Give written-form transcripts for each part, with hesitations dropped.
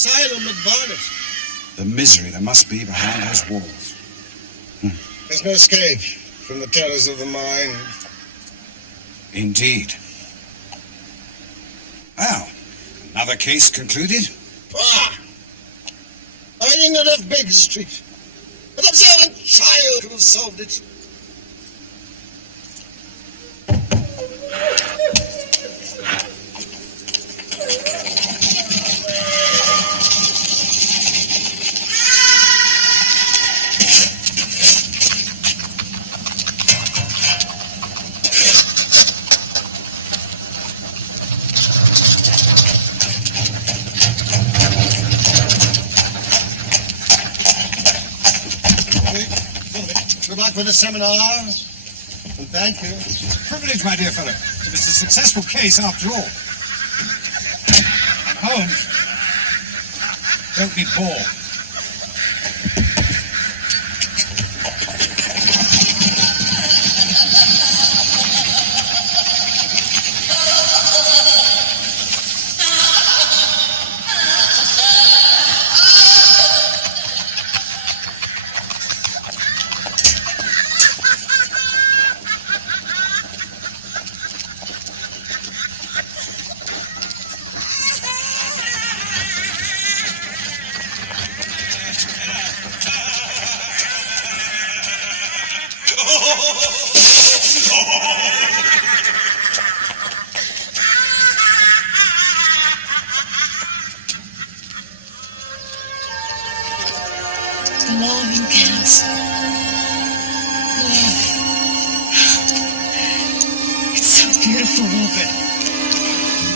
asylum at Barnet. The misery there must be behind those walls. There's no escape from the terrors of the mind. Indeed. Well, another case concluded? Ah! I ended up Baker Street. An observant child who solved it. Good luck with the seminar, and thank you. Privilege, my dear fellow. It was a successful case after all. Holmes, don't be bored. Love and chaos. Love. It's so beautiful, Robert.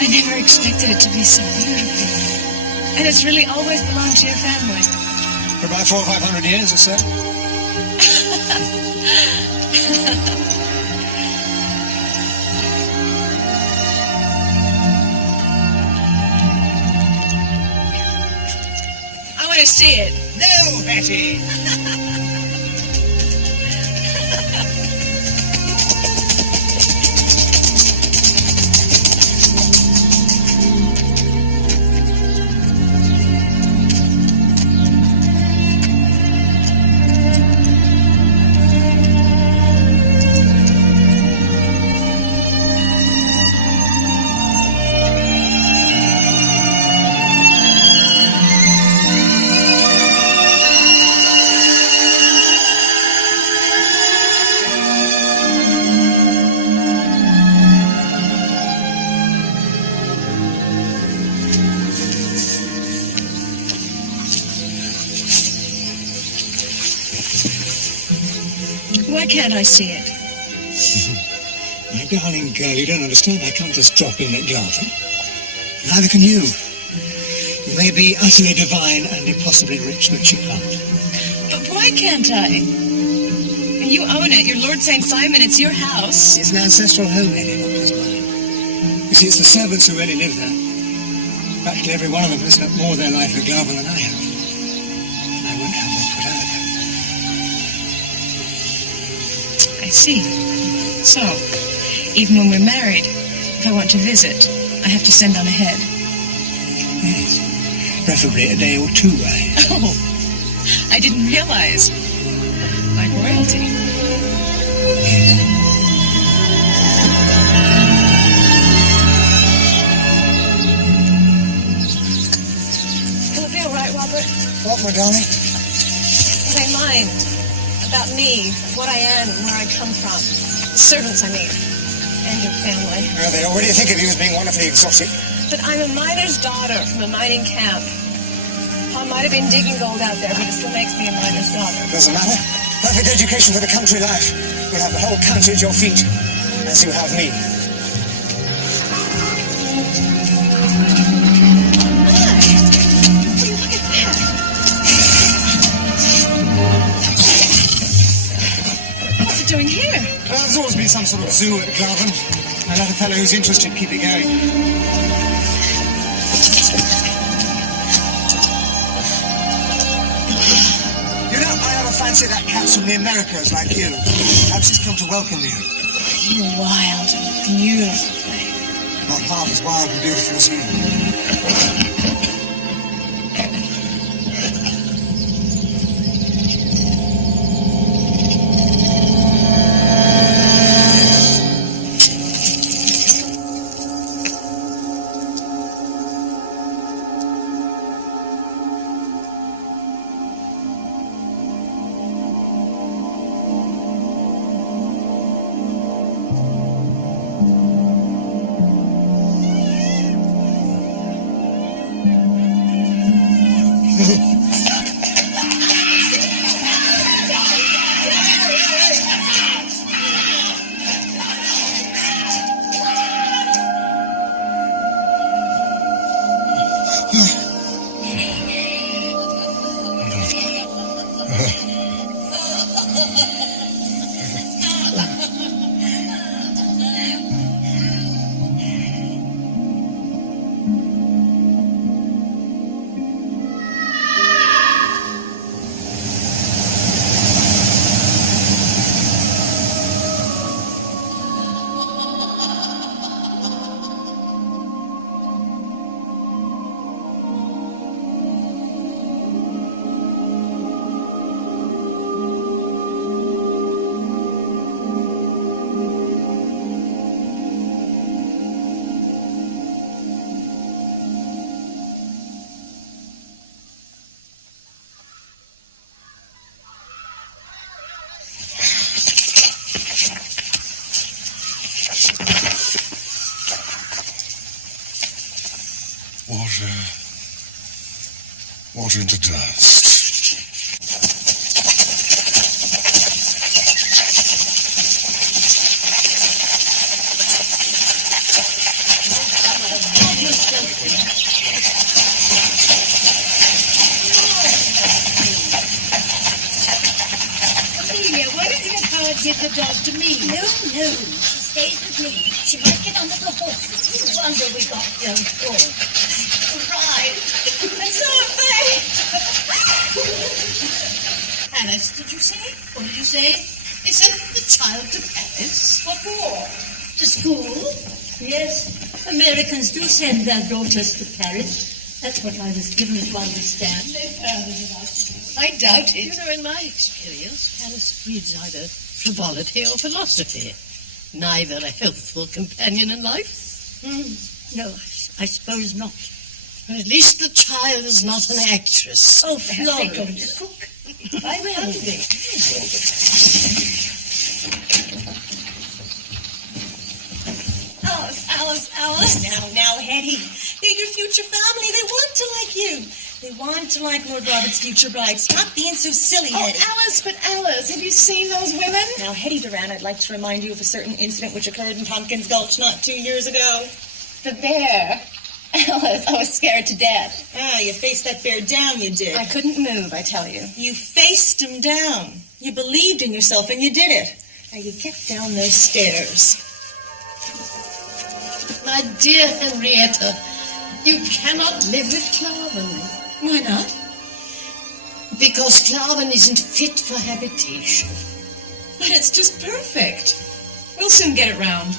I never expected it to be so beautiful. And it's really always belonged to your family. For about 400 or 500 years or so. I want to see it. No, Betty! Why can't I see it? My darling girl, you don't understand. I can't just drop in at Garden. Neither can you. You may be utterly divine and impossibly rich, but you can't. But why can't I? And you own it. You're Lord St. Simon. It's your house. It's an ancestral home, Lady, not just mine. You see, it's the servants who really live there. Practically every one of them has spent more of their life at Garden than I have. And I won't have them put out. I see. So, even when we're married, if I want to visit, I have to send on ahead. Yes. Preferably a day or two, right? Oh, I didn't realize. Like royalty. Yes. Will it be all right, Robert? What, my darling? Would I mind about me, what I am and where I come from? The servants, I mean, and your family. Well, they already think of you as being wonderfully exotic. But I'm a miner's daughter from a mining camp. I might have been digging gold out there, but it still makes me a miner's daughter. Doesn't matter. Perfect education for the country life. You'll have the whole country at your feet, as you have me. What's it doing here? Well, there's always been some sort of zoo at Garden. I let a fellow who's interested keep it going. You know, I have a fancy that cat's from the Americas like you. Perhaps he's come to welcome you. You're a wild and beautiful thing. Not half as wild and beautiful as you. Water into dust. Amelia, why don't you let Howard give the dog to me? No, she stays with me. She might get on the horse. No wonder we got Joe full. Right. And so am they. Alice, did you say? What did you say? They sent the child to Paris? What for? To school? Yes. Americans do send their daughters to Paris. That's what I was given to understand. They've heard of us. I doubt it. You know, in my experience, Paris breeds either frivolity or philosophy. Neither a healthful companion in life. No, I suppose not. Well, at least the child is not an actress. Oh, Perhaps they Florence. go to cook. I will hungry. Alice. Now, Hetty. They're your future family. They want to like you. They want to like Lord Robert's future bride. Stop being so silly, Hetty. Alice, have you seen those women? Now, Hetty Duran, I'd like to remind you of a certain incident which occurred in Tompkins Gulch not 2 years ago. The bear. Alice, I was scared to death. Ah, you faced that bear down, you did. I couldn't move, I tell you. You faced him down. You believed in yourself, and you did it. Now, you get down those stairs. My dear Henrietta, you cannot live with Claven. Why not? Because Claven isn't fit for habitation. But it's just perfect. We'll soon get it round.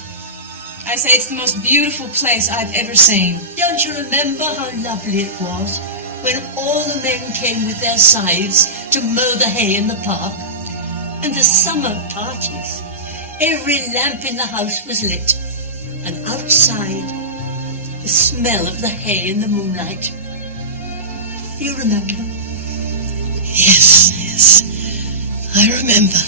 I say it's the most beautiful place I've ever seen. Don't you remember how lovely it was when all the men came with their scythes to mow the hay in the park? And the summer parties. Every lamp in the house was lit. And outside, the smell of the hay in the moonlight. You remember? Yes, I remember.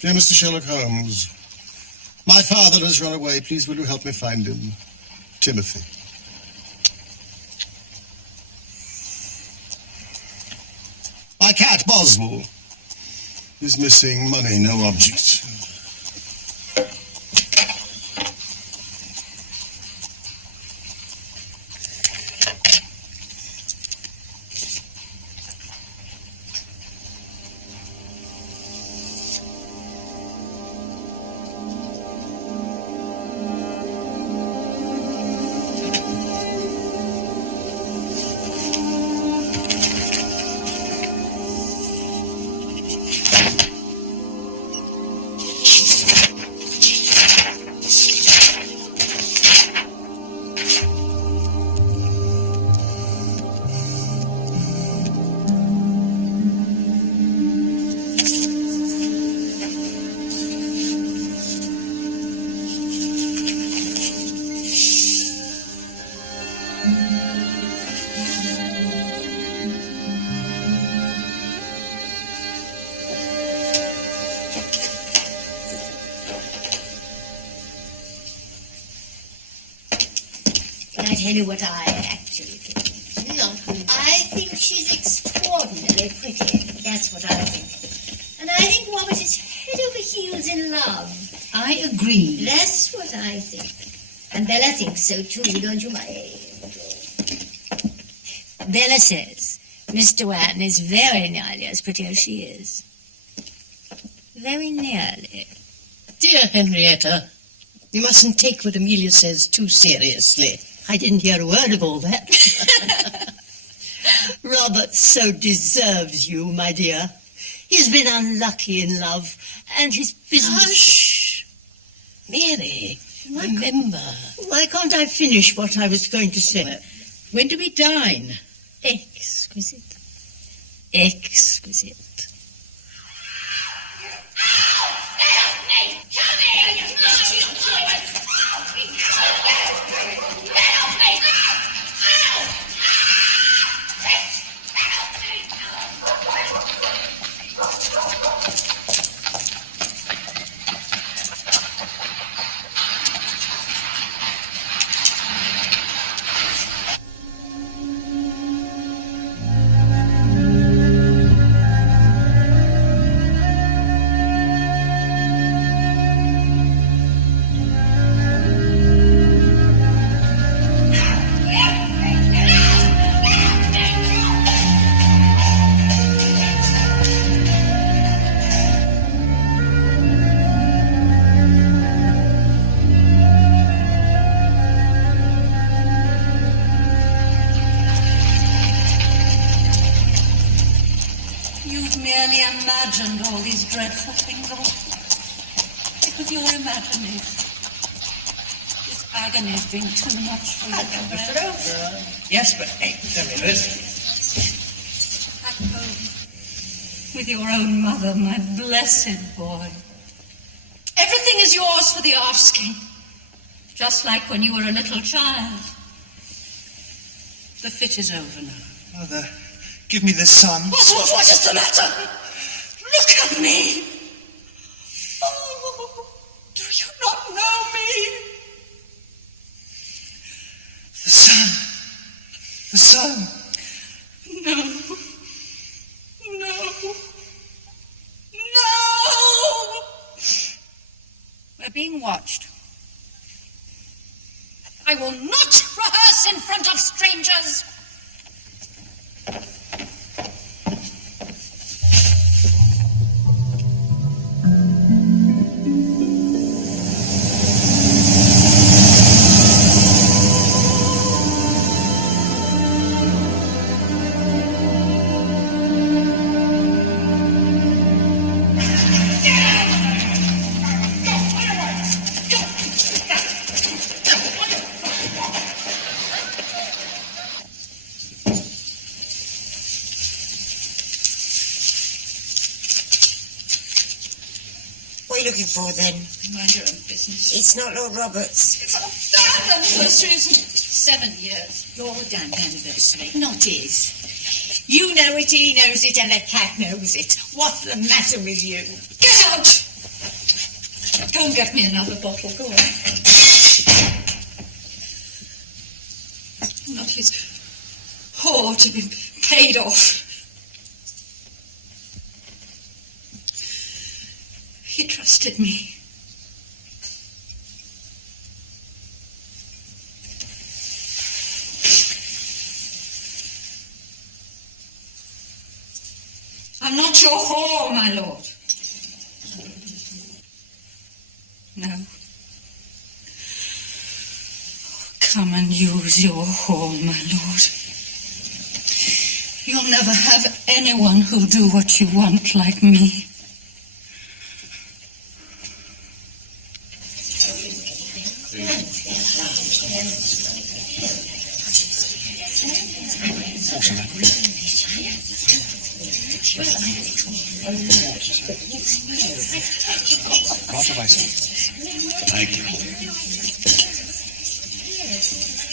Dear Mr. Sherlock Holmes, my father has run away. Please will you help me find him? Timothy. My cat, Boswell, is missing. Money, no object. Can I tell you what I actually think? No. I think she's extraordinarily pretty. That's what I think. And I think Robert is head over heels in love. I agree. That's what I think. And Bella thinks so too, don't you, my angel? Bella says Miss Duane is very nearly as pretty as she is. Very nearly. Dear Henrietta, you mustn't take what Amelia says too seriously. I didn't hear a word of all that. Robert so deserves you, my dear. He's been unlucky in love, and his business... Hush! Mary, remember. Why can't I finish what I was going to say? Well, when do we dine? Exquisite. Exquisite. You've merely imagined all these dreadful things, Oscar. It was your imagination. This agony has been too much for you to bear. Yes, but hey, tell me this. Back home, with your own mother, my blessed boy. Everything is yours for the asking, just like when you were a little child. The fit is over now. Mother, give me the sun. Oswald, what is the matter? Look at me. Oh, do you not know me? The sun. The sun. No. No. No! We're being watched. I will not rehearse in front of strangers. What are you looking for, then? Mind your own business. It's not Lord Roberts. It's our damned anniversary, isn't it? 7 years. Your damned anniversary, not his. You know it, he knows it, and the cat knows it. What's the matter with you? Get out! Go and get me another bottle. Go on. Not his whore to be paid off. He trusted me. I'm not your whore, my lord. No. Come and use your whore, my lord. You'll never have anyone who'll do what you want like me. Thank you.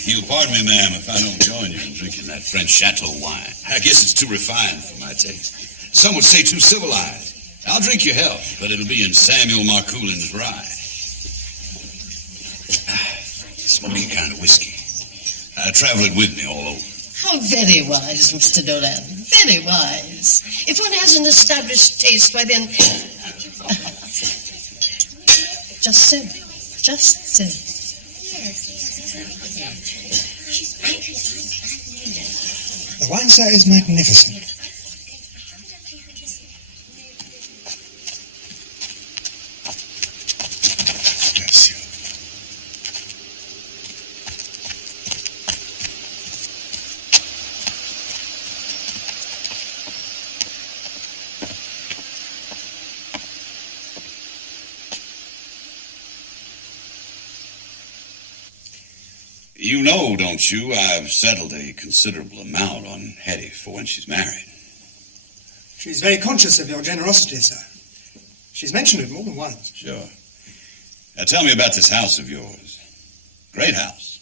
You'll pardon me, ma'am, if I don't join you in drinking that French chateau wine. I guess it's too refined for my taste. Some would say too civilized. I'll drink your health, but it'll be in Samuel Marcoulin's rye. Smoky kind of whiskey. I travel it with me all over. How very wise, Mr. Doran. Very wise. If one has an established taste, why then... just so. Just so. The wine, sir, is magnificent. Bless you. You know, don't you, I've settled a considerable amount on Hetty for when she's married. She's very conscious of your generosity, sir. She's mentioned it more than once. Sure. Now tell me about this house of yours. Great house.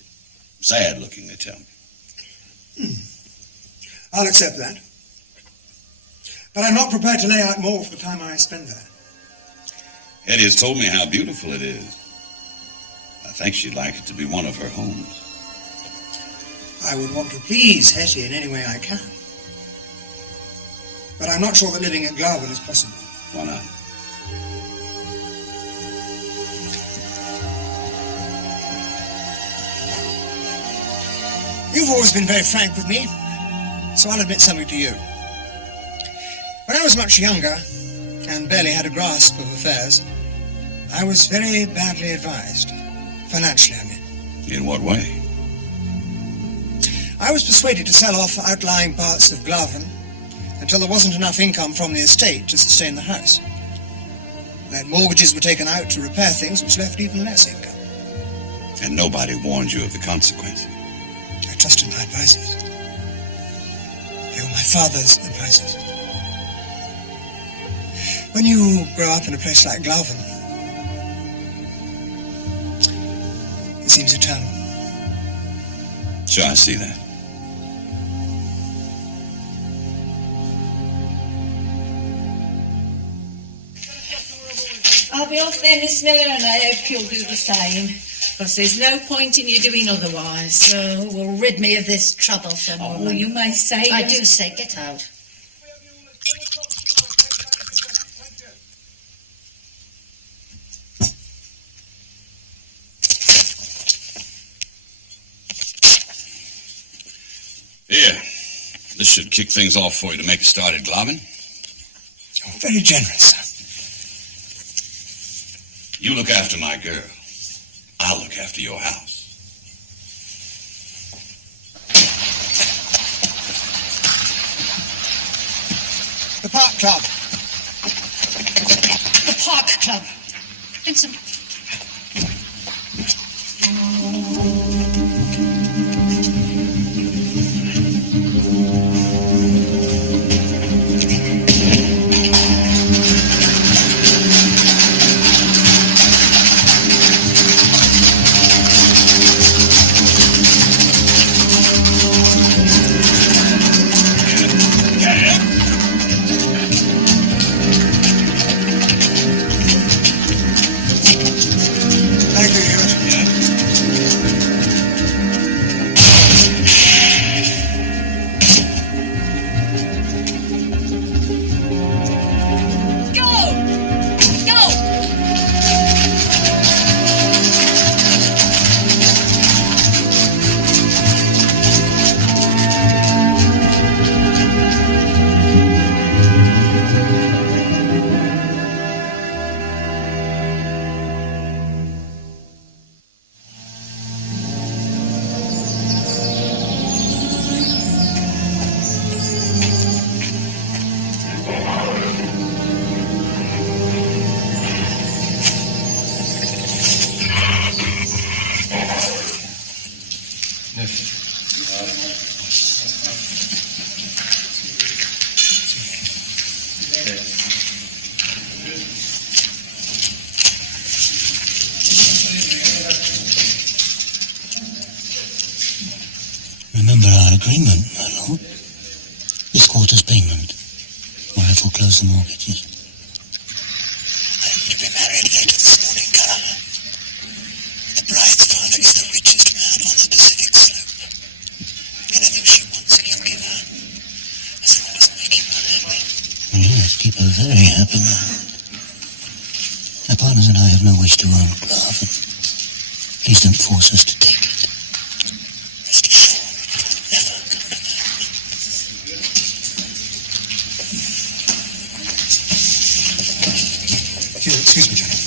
Sad looking, they tell me. I'll accept that. But I'm not prepared to lay out more for the time I spend there. Hetty has told me how beautiful it is. I think she'd like it to be one of her homes. I would want to please Hetty in any way I can. But I'm not sure that living at Glarville is possible. Why not? You've always been very frank with me, so I'll admit something to you. When I was much younger, and barely had a grasp of affairs, I was very badly advised. Financially, I mean. In what way? I was persuaded to sell off outlying parts of Glarville until there wasn't enough income from the estate to sustain the house. Then mortgages were taken out to repair things which left even less income. And nobody warned you of the consequences? I trusted my advisors. They were my father's advisors. When you grow up in a place like Glarville, it seems eternal. Sure, I see that. I'll be off then, Miss Miller, and I hope you'll do the same. Because there's no point in you doing otherwise. So will rid me of this troublesome Oh, woman. you may say... I do say, get out. Here, this should kick things off for you to make a start at Glarville. You're very generous, sir. You look after my girl. I'll look after your house. The Park Club. The Park Club. Vincent. Thank you, Hewitt. Go! Go! Remember our agreement, my lord. This quarter's payment, or I foreclose the mortgages. I'm to be married later this morning, Caroline. The bride's father is the richest man on the Pacific slope. Anything she wants, he'll give her. As long as we keep her happy. Yes, keep her very happy, man. My partners and I have no wish to own Glarville. Please don't force us to take it. Rest assured, it will never come to that. If you'll excuse me, gentlemen.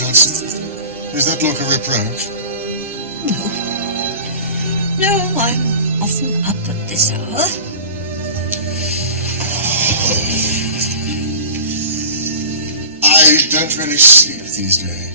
Johnson? Is that look a reproach? No, I'm often up at this hour. I don't really sleep these days.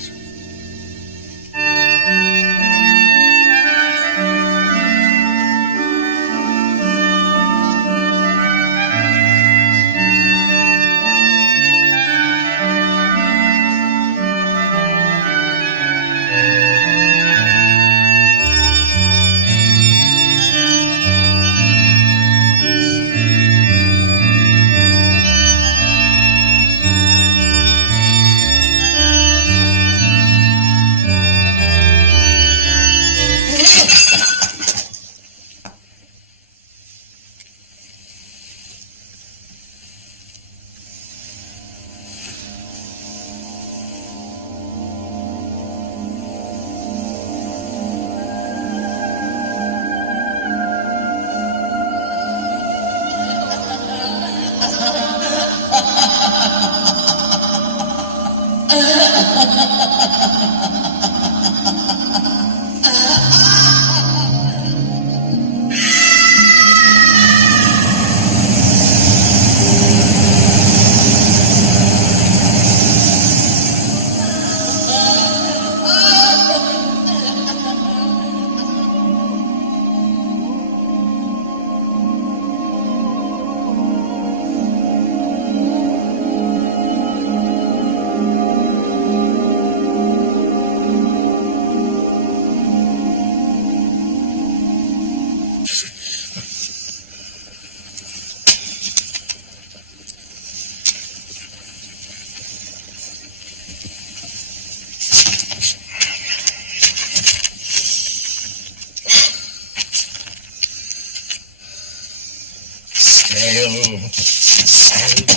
Scale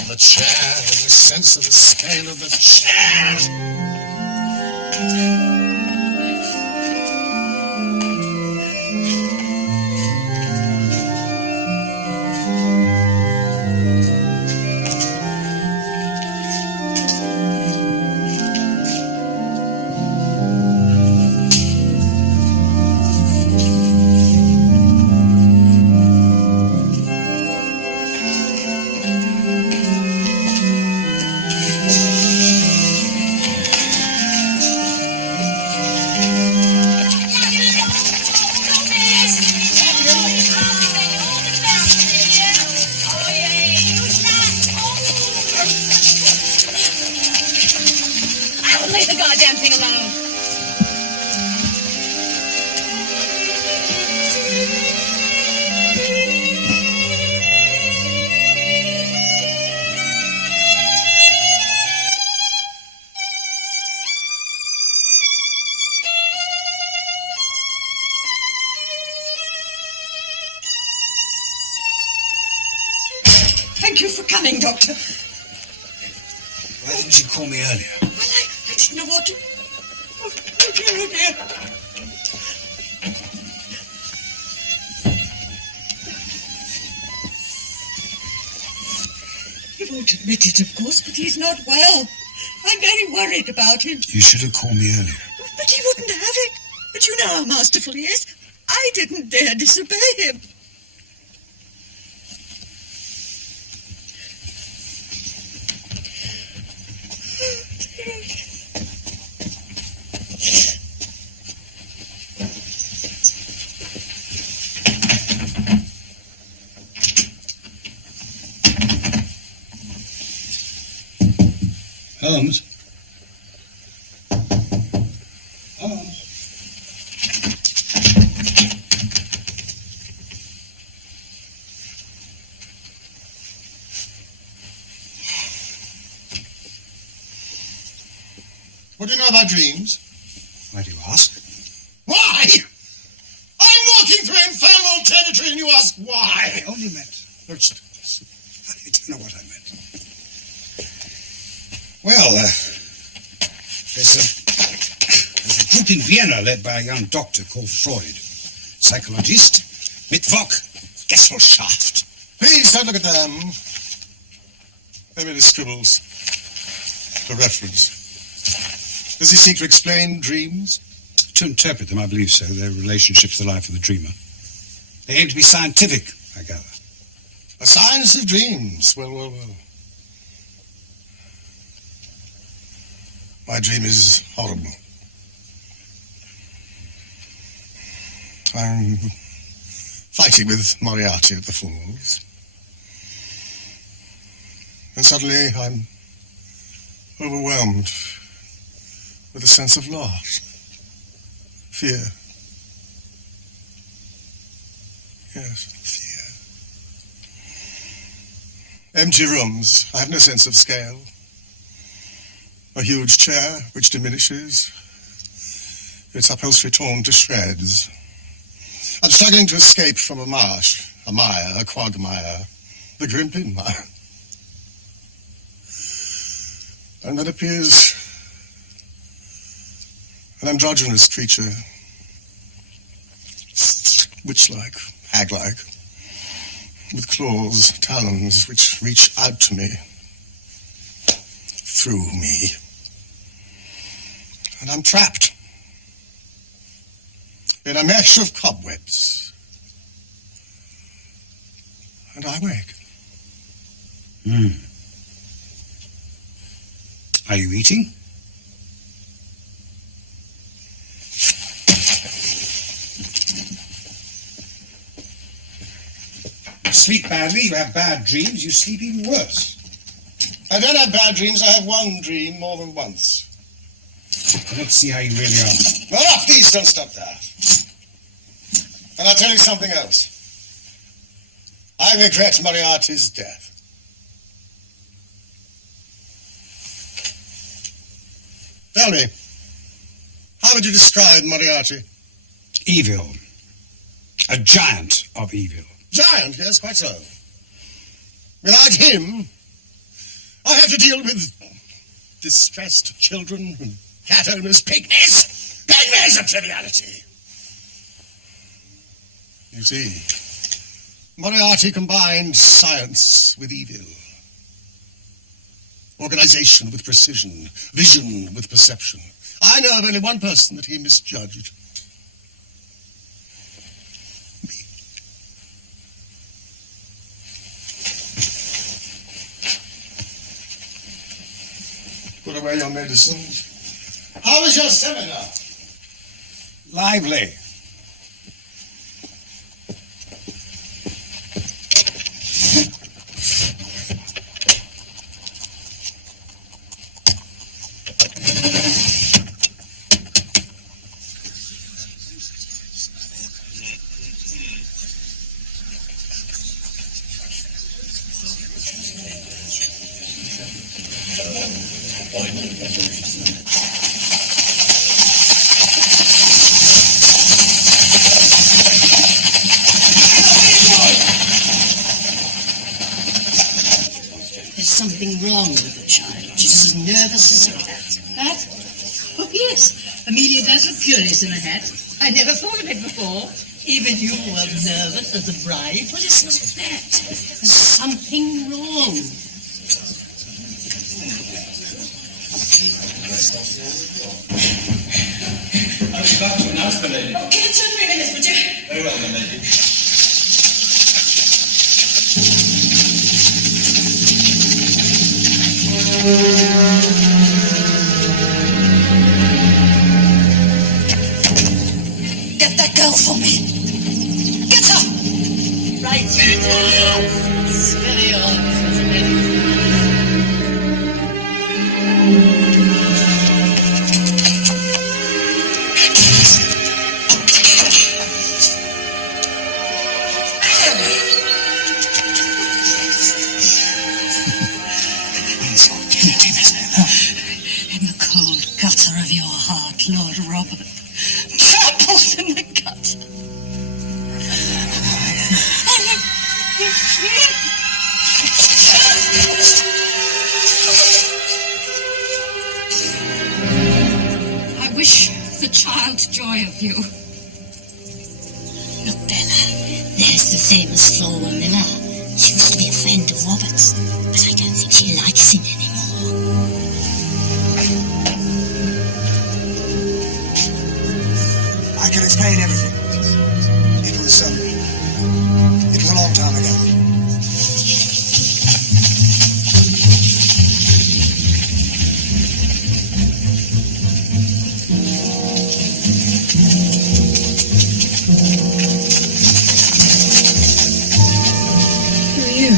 of the chair, the sense of the scale of the chair. Thank you for coming, Doctor. Why didn't you call me earlier? Well, I didn't know what to... Oh, dear, oh, dear. He won't admit it, of course, but he's not well. I'm very worried about him. You should have called me earlier. But he wouldn't have it. But you know how masterful he is. I didn't dare disobey him. Holmes? Holmes? What do you know about dreams? Why do you ask? Why? I'm walking through infernal territory and you ask why? I only meant... I don't know what I meant. Well, there's a group in Vienna led by a young doctor called Freud. Psychologist, Mittwoch, Gesellschaft. Please don't look at them. They're merely scribbles for reference. Does he seek to explain dreams? To interpret them, I believe so. Their relationship to the life of the dreamer. They aim to be scientific, I gather. A science of dreams. Well. My dream is horrible. I'm fighting with Moriarty at the Falls. And suddenly I'm overwhelmed with a sense of loss. Fear. Yes, fear. Empty rooms. I have no sense of scale. A huge chair which diminishes. Its upholstery torn to shreds. I'm struggling to escape from a marsh, a mire, a quagmire, the Grimpen mire. And then appears an androgynous creature, witch-like, hag-like, with claws, talons, which reach out to me, through me. And I'm trapped in a mesh of cobwebs. And I wake. Are you eating? You sleep badly, you have bad dreams, you sleep even worse. I don't have bad dreams, I have one dream more than once. Let's see how you really are. Ah, please don't stop that. And I'll tell you something else. I regret Moriarty's death. Tell me, how would you describe Moriarty? Evil. A giant of evil. Giant, yes, quite so. Without him, I have to deal with distressed children and cat owners, pygmies. Pygmies of triviality. You see, Moriarty combined science with evil. Organization with precision. Vision with perception. I know of only one person that he misjudged. Me. Put away your medicines. How was your seminar? Lively. There's something wrong with the child. She's as nervous as a cat. Hat? Oh, yes. Amelia does look curious in a hat. I never thought of it before. Even you were nervous as a bride. Well, it's not that. There's something wrong. I was about to announce the lady. Oh, give it 2 or 3 minutes, would you? Very well, my lady. Get that girl for me. Get her! Right. It's very odd, isn't it? In the cold gutter of your heart, Lord Robert. Trampled in the gutter. I wish the child joy of you. Look, Bella, there's the famous Flora Miller. She used to be a friend of Robert's, but I don't think she likes him anymore. explain everything. It was a long time ago. Who are you?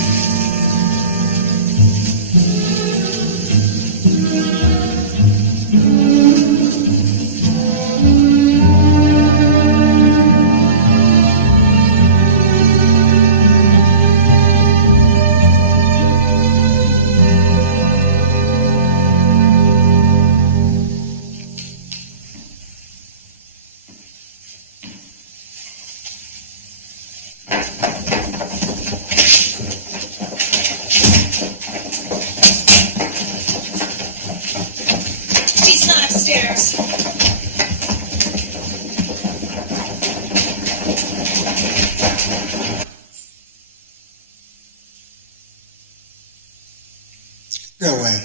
She's not upstairs. Go away.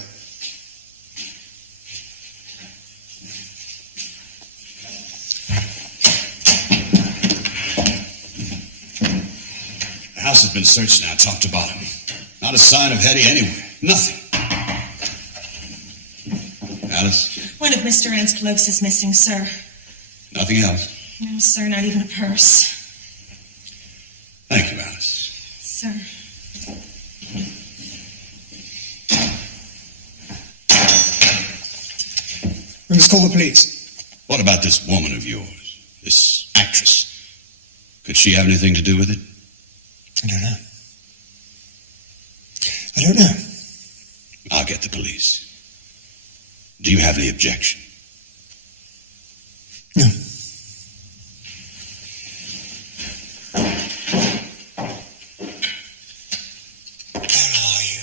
The house has been searched now, top to bottom. Not a sign of Hetty anywhere. Nothing. Alice? One of Mr. Ann's cloaks is missing, sir. Nothing else. No, sir, not even a purse. Thank you, Alice. Sir. We must call the police. What about this woman of yours? This actress? Could she have anything to do with it? I don't know. I don't know. I'll get the police. Do you have any objection? No. Where are you?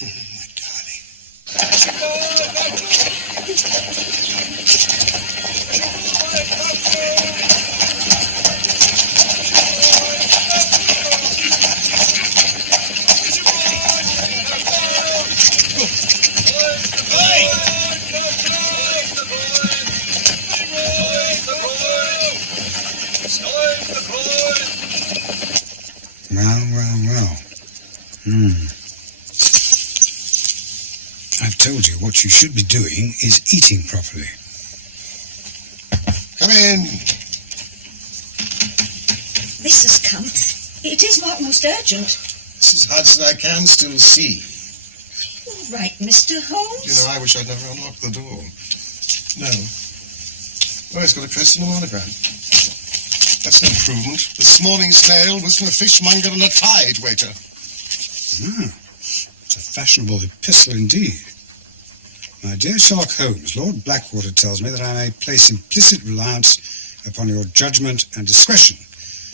My darling. Well. I've told you what you should be doing is eating properly. Come in. This has come. It is marked most urgent. Mrs. Hudson, I can still see. All right, Mr. Holmes. You know, I wish I'd never unlocked the door. No. Oh, it's got a personal monogram. That's an improvement. This morning's mail was from a fishmonger and a tide waiter. It's a fashionable epistle indeed. My dear Sherlock Holmes, Lord Blackwater tells me that I may place implicit reliance upon your judgment and discretion.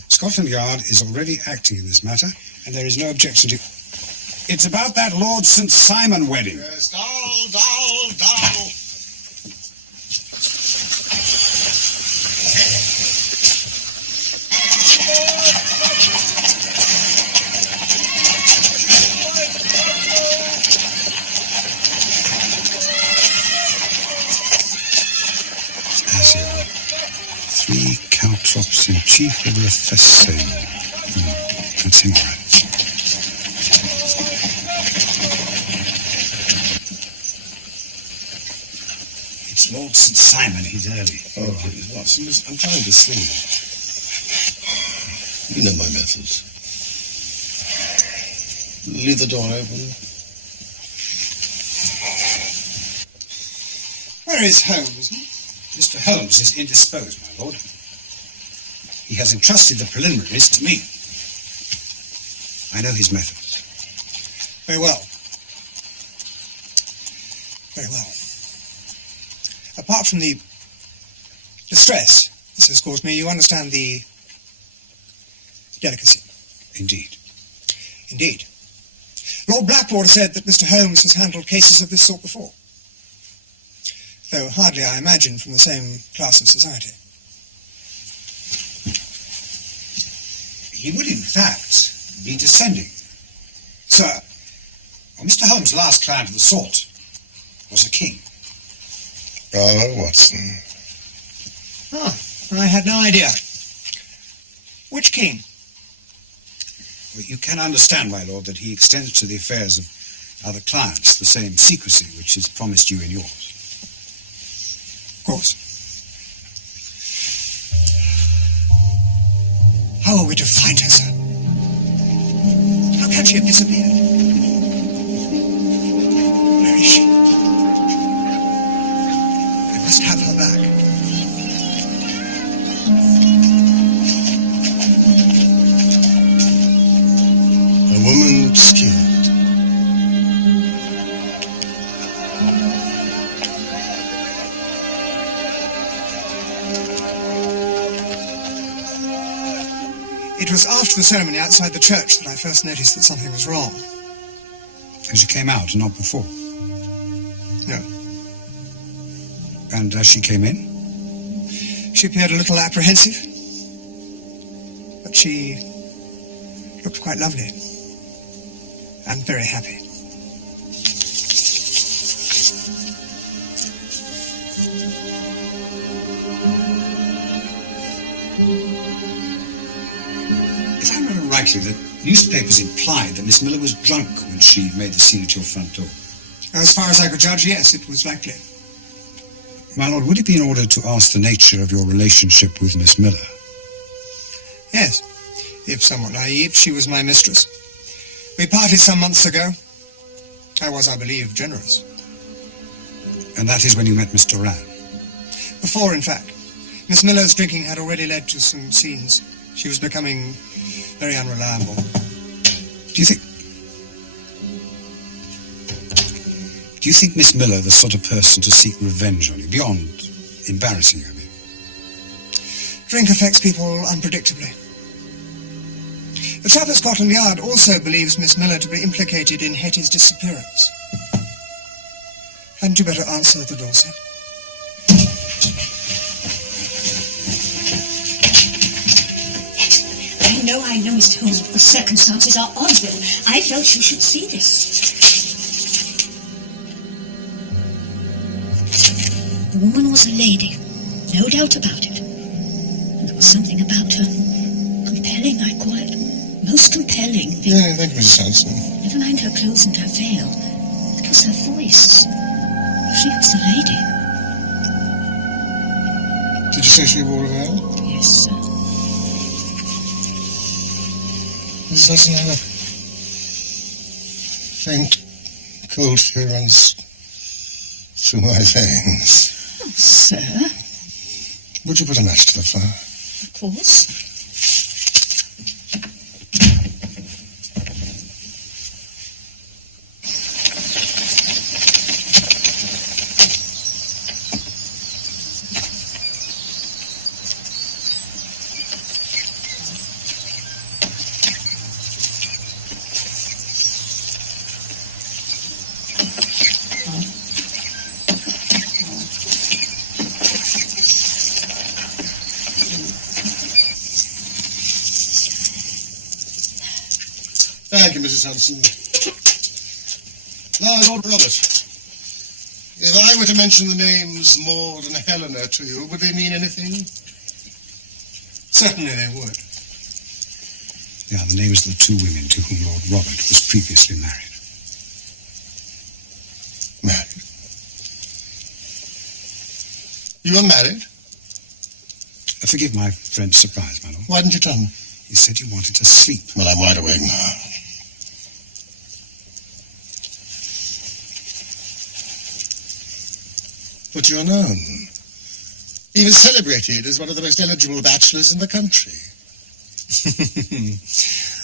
Scotland Yard is already acting in this matter, and there is no objection to... It's about that Lord St. Simon wedding. Yes, doll. As your 3 caltrops in chief of a fessade. That's him, right. It's Lord St. Simon. He's early. Oh, please, Watson, I'm trying to sleep. You know my methods. Leave the door open. Where is Holmes? Mr. Holmes is indisposed, my lord. He has entrusted the preliminaries to me. I know his methods. Very well. Very well. Apart from the distress this has caused me, you understand the delicacy. Indeed. Indeed. Lord Blackwater said that Mr. Holmes has handled cases of this sort before, though hardly, I imagine, from the same class of society. He would, in fact, be descending. Sir, well, Mr. Holmes' last client of the sort was a king. Bravo, Watson. I had no idea. Which king? Well, you can understand, my lord, that he extends to the affairs of other clients the same secrecy which is promised you in yours. Of course. How are we to find her, sir? How can she have disappeared? Where is she? I must have her back. A woman obscured. It was after the ceremony outside the church that I first noticed that something was wrong. As you came out, and not before? No. And as she came in? She appeared a little apprehensive, but she looked quite lovely and very happy. If I remember rightly, the newspapers implied that Miss Miller was drunk when she made the scene at your front door. As far as I could judge, yes, it was likely. My lord, would it be in order to ask the nature of your relationship with Miss Miller? Yes. If somewhat naive, she was my mistress. We parted some months ago. I was, I believe, generous. And that is when you met Miss Doran? Before, in fact. Miss Miller's drinking had already led to some scenes. She was becoming very unreliable. Do you think Miss Miller the sort of person to seek revenge on you, beyond embarrassing you, I mean? Drink affects people unpredictably. The chap at Scotland Yard also believes Miss Miller to be implicated in Hetty's disappearance. Hadn't you better answer the door, sir? I know, Mr. Holmes, but the circumstances are odd, though. I felt you should see this. The woman was a lady, no doubt about it. And there was something about her. Compelling, I call it. Most compelling. Yeah, thank you, Mrs. Hanson. Never mind her clothes and her veil. It was her voice. She was a lady. Did you say she wore a veil? Yes, sir. Mrs. Hanson, I have a faint cold fear runs through my veins. Oh, sir. Would you put a match to the fire? Of course. Thank you, Mrs. Hanson. Now, Lord Robert, if I were to mention the names Maud and Helena to you, would they mean anything? Certainly they would. They are the names of the two women to whom Lord Robert was previously married. Married? You were married? Forgive my friend's surprise, my lord. Why didn't you tell me? You said you wanted to sleep. Well, I'm wide awake now. But you're known. Even celebrated as one of the most eligible bachelors in the country.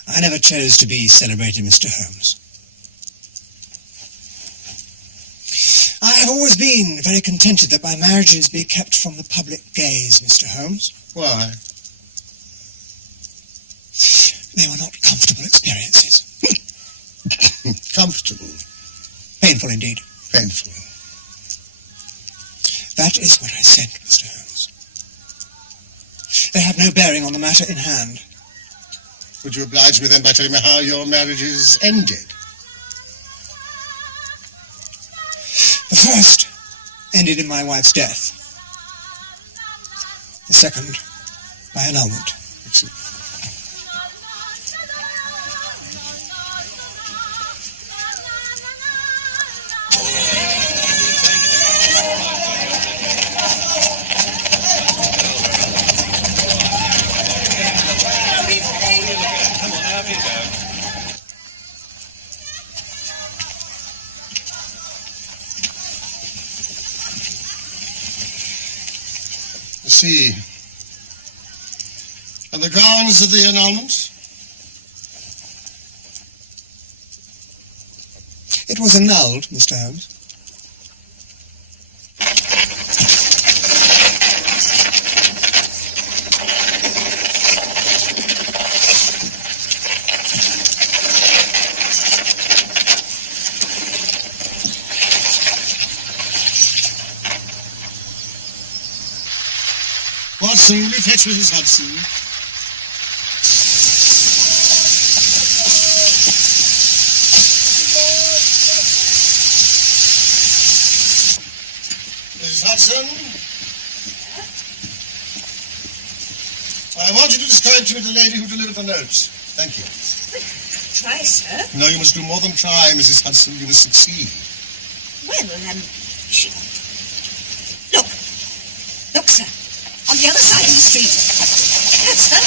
I never chose to be celebrated, Mr. Holmes. I have always been very contented that my marriages be kept from the public gaze, Mr. Holmes. Why? They were not comfortable experiences. Comfortable? Painful indeed. Painful. That is what I said, Mr. Holmes. They have no bearing on the matter in hand. Would you oblige me then by telling me how your marriages ended? The first ended in my wife's death. the second by annulment. Excellent. See. And the grounds of the annulment? It was annulled, Mr. Holmes. Watson, will you fetch Mrs. Hudson? Mrs. Hudson? I want you to describe to me the lady who delivered the notes. Thank you. Try, sir. No, you must do more than try, Mrs. Hudson. You must succeed. Well, she... Look, sir. On the other side of the street. That's her.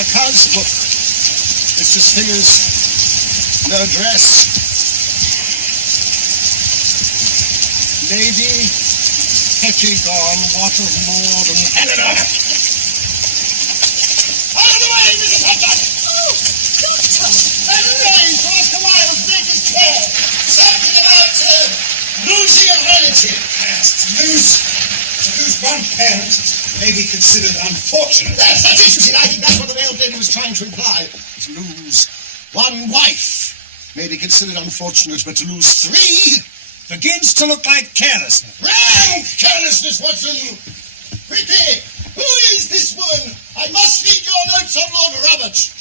Accounts book. It's just figures, no address. Lady Pettigon, Watermore, and Helena. Out of the way, Mrs. Hudson! Oh, Doctor! And rain for Oscar Wilde's latest care. Something about losing a relative. Yes, to lose one parent may be considered unfortunate. That's it, you see. I think that's what the veiled lady was trying to imply. To lose one wife may be considered unfortunate, but to lose three begins to look like carelessness. Rank carelessness, Watson! Quickly! Who is this woman? I must read your notes on Lord Robert.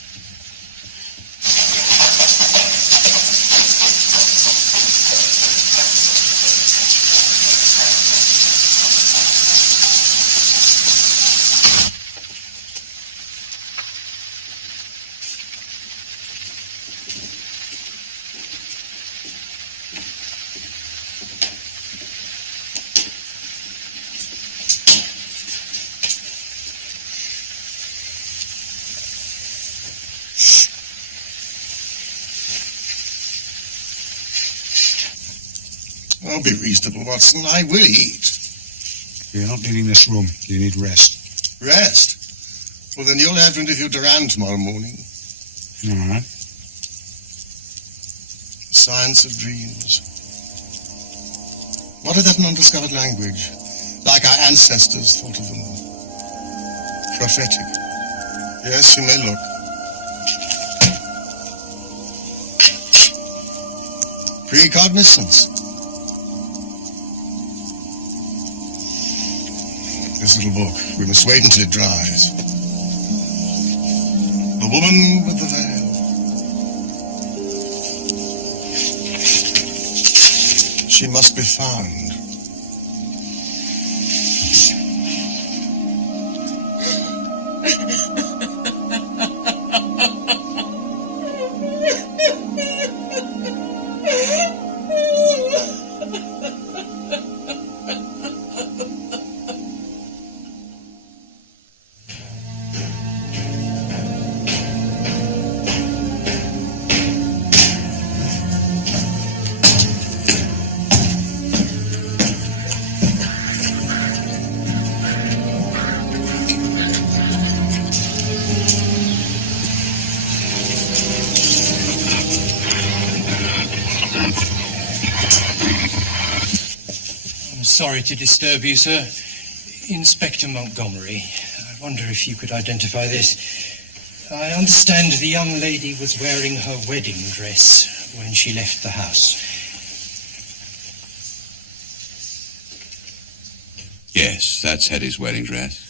Oh, be reasonable, Watson. I will eat. You're not leaving this room. You need rest. Rest? Well, then you'll have to interview Duran tomorrow morning. All right. The science of dreams. What is that in undiscovered language? Like our ancestors thought of them. Prophetic. Yes, you may look. Precognizance. This little book. We must wait until it dries. The woman with the veil. She must be found. sorry to disturb you, sir. Inspector Montgomery, I wonder if you could identify this. I understand the young lady was wearing her wedding dress when she left the house. Yes, that's Hetty's wedding dress.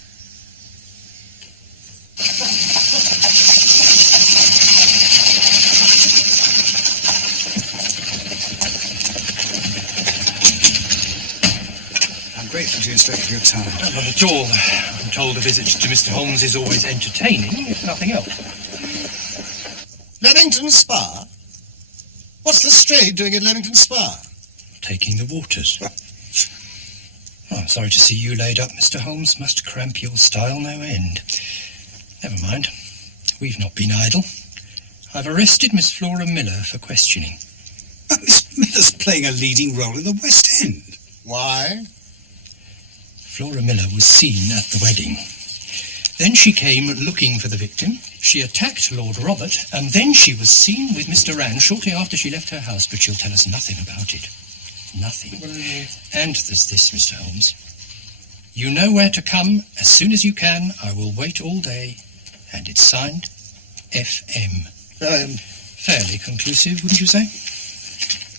I'm grateful to you, Inspector, for your time. Not at all. I'm told a visit to Mr. Holmes is always entertaining, if nothing else. Leamington Spa? What's the stray doing in Leamington Spa? Taking the waters. Oh, I'm sorry to see you laid up, Mr. Holmes. Must cramp your style no end. Never mind. We've not been idle. I've arrested Miss Flora Miller for questioning. But Miss Miller's playing a leading role in the West End. Why? Flora Miller was seen at the wedding. Then she came looking for the victim. She attacked Lord Robert, and then she was seen with Mr. Rand shortly after she left her house, but she'll tell us nothing about it. Nothing. And there's this, Mr. Holmes. You know where to come as soon as you can. I will wait all day. And it's signed F.M. Fairly conclusive, wouldn't you say?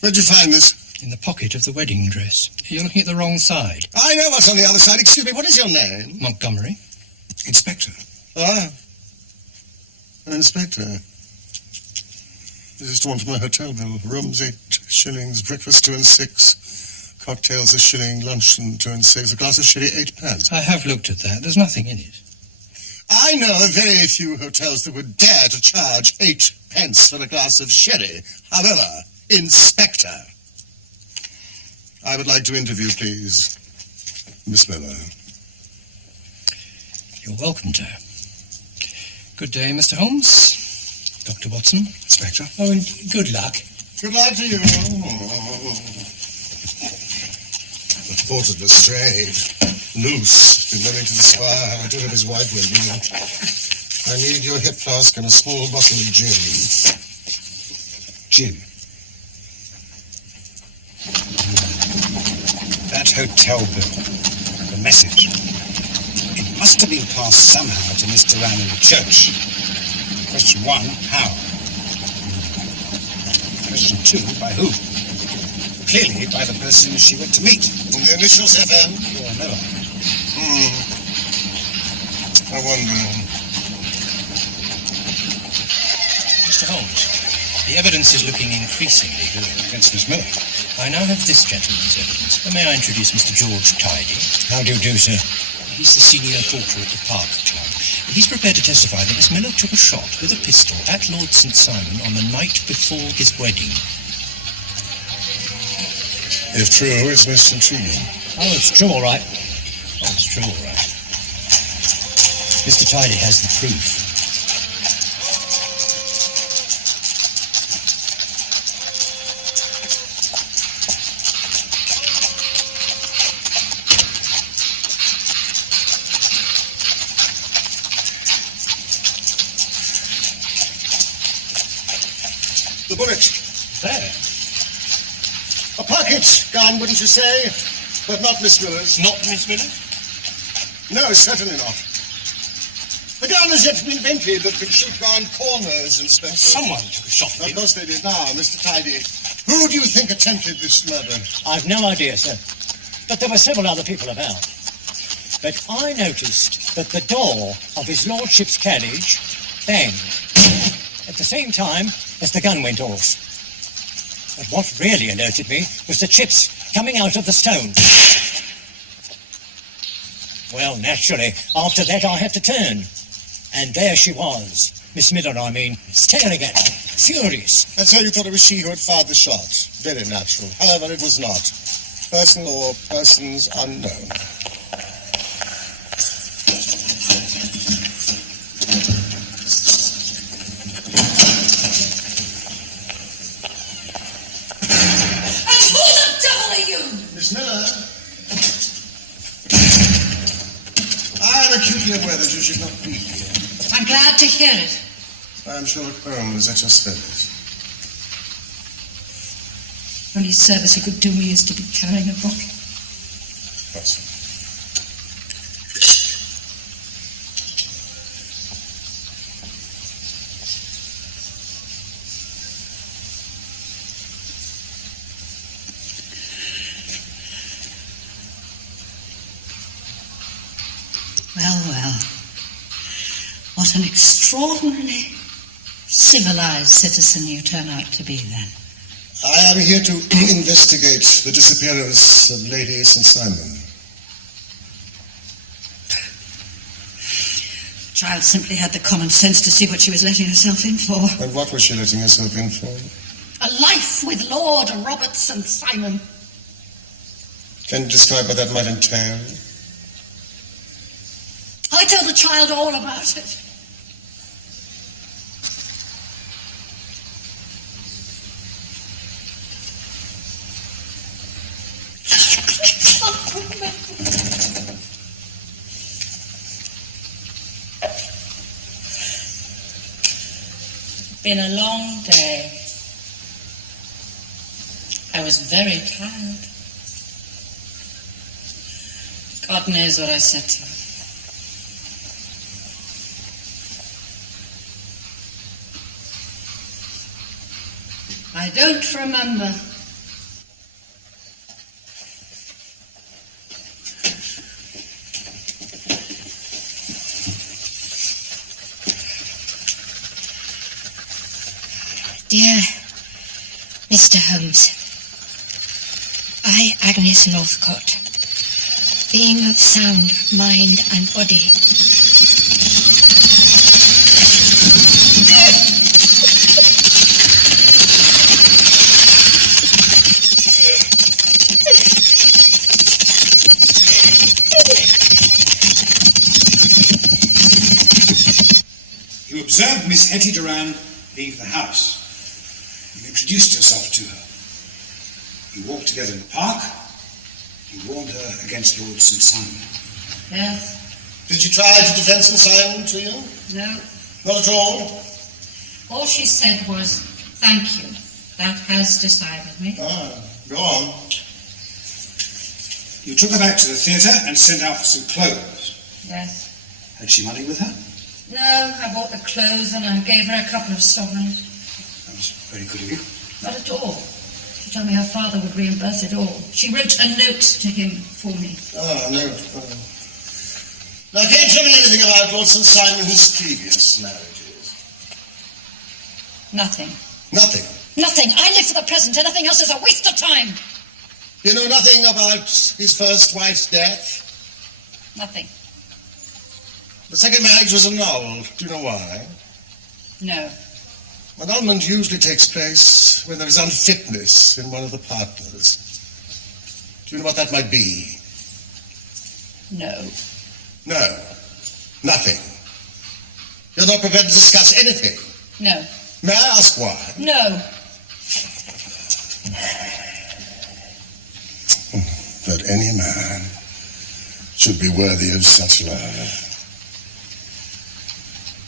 Where'd you find this? In the pocket of the wedding dress. You're looking at the wrong side. I know what's on the other side. Excuse me, what is your name? Montgomery. Inspector. Ah. An inspector. This is the one from my hotel bill. Rooms 8 shillings, breakfast 2 and 6, cocktails a shilling, luncheon 2 and 6, a glass of sherry 8 pence. I have looked at that. There's nothing in it. I know of very few hotels that would dare to charge 8 pence for a glass of sherry. However, Inspector, I would like to interview, please, Miss Miller. You're welcome to. Good day, Mr. Holmes. Dr. Watson. Inspector. Oh, and good luck. Good luck to you. The thought of Lestrade, loose, in Leamington Spa. I do hope his wife will be. I need your hip flask and a small bottle of gin. Gin. That hotel bill. The message. It must have been passed somehow to Mr. Rand in the church. Question 1, how? Question 2, by who? Clearly by the person she went to meet. And the initials FM? Flora Miller. I wonder. Mr. Holmes, the evidence is looking increasingly good. Against Miss Miller. I now have this gentleman's evidence. May I introduce Mr. George Tidy? How do you do, sir? He's the senior porter at the Park Club. He's prepared to testify that Miss Miller took a shot with a pistol at Lord St. Simon on the night before his wedding. If true, it's most intriguing. Oh, it's true, all right. Oh, it's true, all right. Mr. Tidy has the proof. The bullet. There. A pocket gun, wouldn't you say? But not Miss Miller's. Not Miss Miller's? No, certainly not. The gun has yet been invented that could shoot round corners, Inspector. Someone took a shot at him. Of course they did. Now, Mr. Tidy, who do you think attempted this murder? I've no idea, sir. But there were several other people about. But I noticed that the door of his lordship's carriage banged at the same time as the gun went off. But what really alerted me was the chips coming out of the stone. Well, naturally, after that I had to turn. And there she was. Miss Miller, I mean, staring at me, furious. And so you thought it was she who had fired the shot. Very natural. However, it was not. Person or persons unknown. Miss Miller, I am acutely aware that you should not be here. I'm glad to hear it. I am Sherlock Holmes at your service. Only service you could do me is to be carrying a bottle. Watson. Well, well. What an extraordinarily civilized citizen you turn out to be, then. I am here to investigate the disappearance of Lady St. Simon. The child simply had the common sense to see what she was letting herself in for. And what was she letting herself in for? A life with Lord Robert St. Simon. Can you describe what that might entail? I told the child all about it. Been a long day. I was very tired. God knows what I said to her. I don't remember. Dear Mr. Holmes, I, Agnes Northcott, being of sound mind and body, You observed Miss Hetty Duran leave the house. You introduced yourself to her. You walked together in the park. You warned her against Lord St. Simon. Yes. Did she try to defend St. Simon to you? No. Not at all? All she said was, thank you. That has decided me. Go on. You took her back to the theatre and sent out for some clothes. Yes. Had she money with her? No, I bought the clothes and I gave her a couple of sovereigns. That was very good of you. Not at all. She told me her father would reimburse it all. She wrote a note to him for me. No. Now, can you tell me anything about Lord St. Simon and his previous marriages? Nothing. Nothing. Nothing. I live for the present. Anything else is a waste of time. You know nothing about his first wife's death? Nothing. The second marriage was annulled. Do you know why? No. Annulment usually takes place when there is unfitness in one of the partners. Do you know what that might be? No. No. Nothing. You're not prepared to discuss anything. No. May I ask why? No. That any man should be worthy of such love.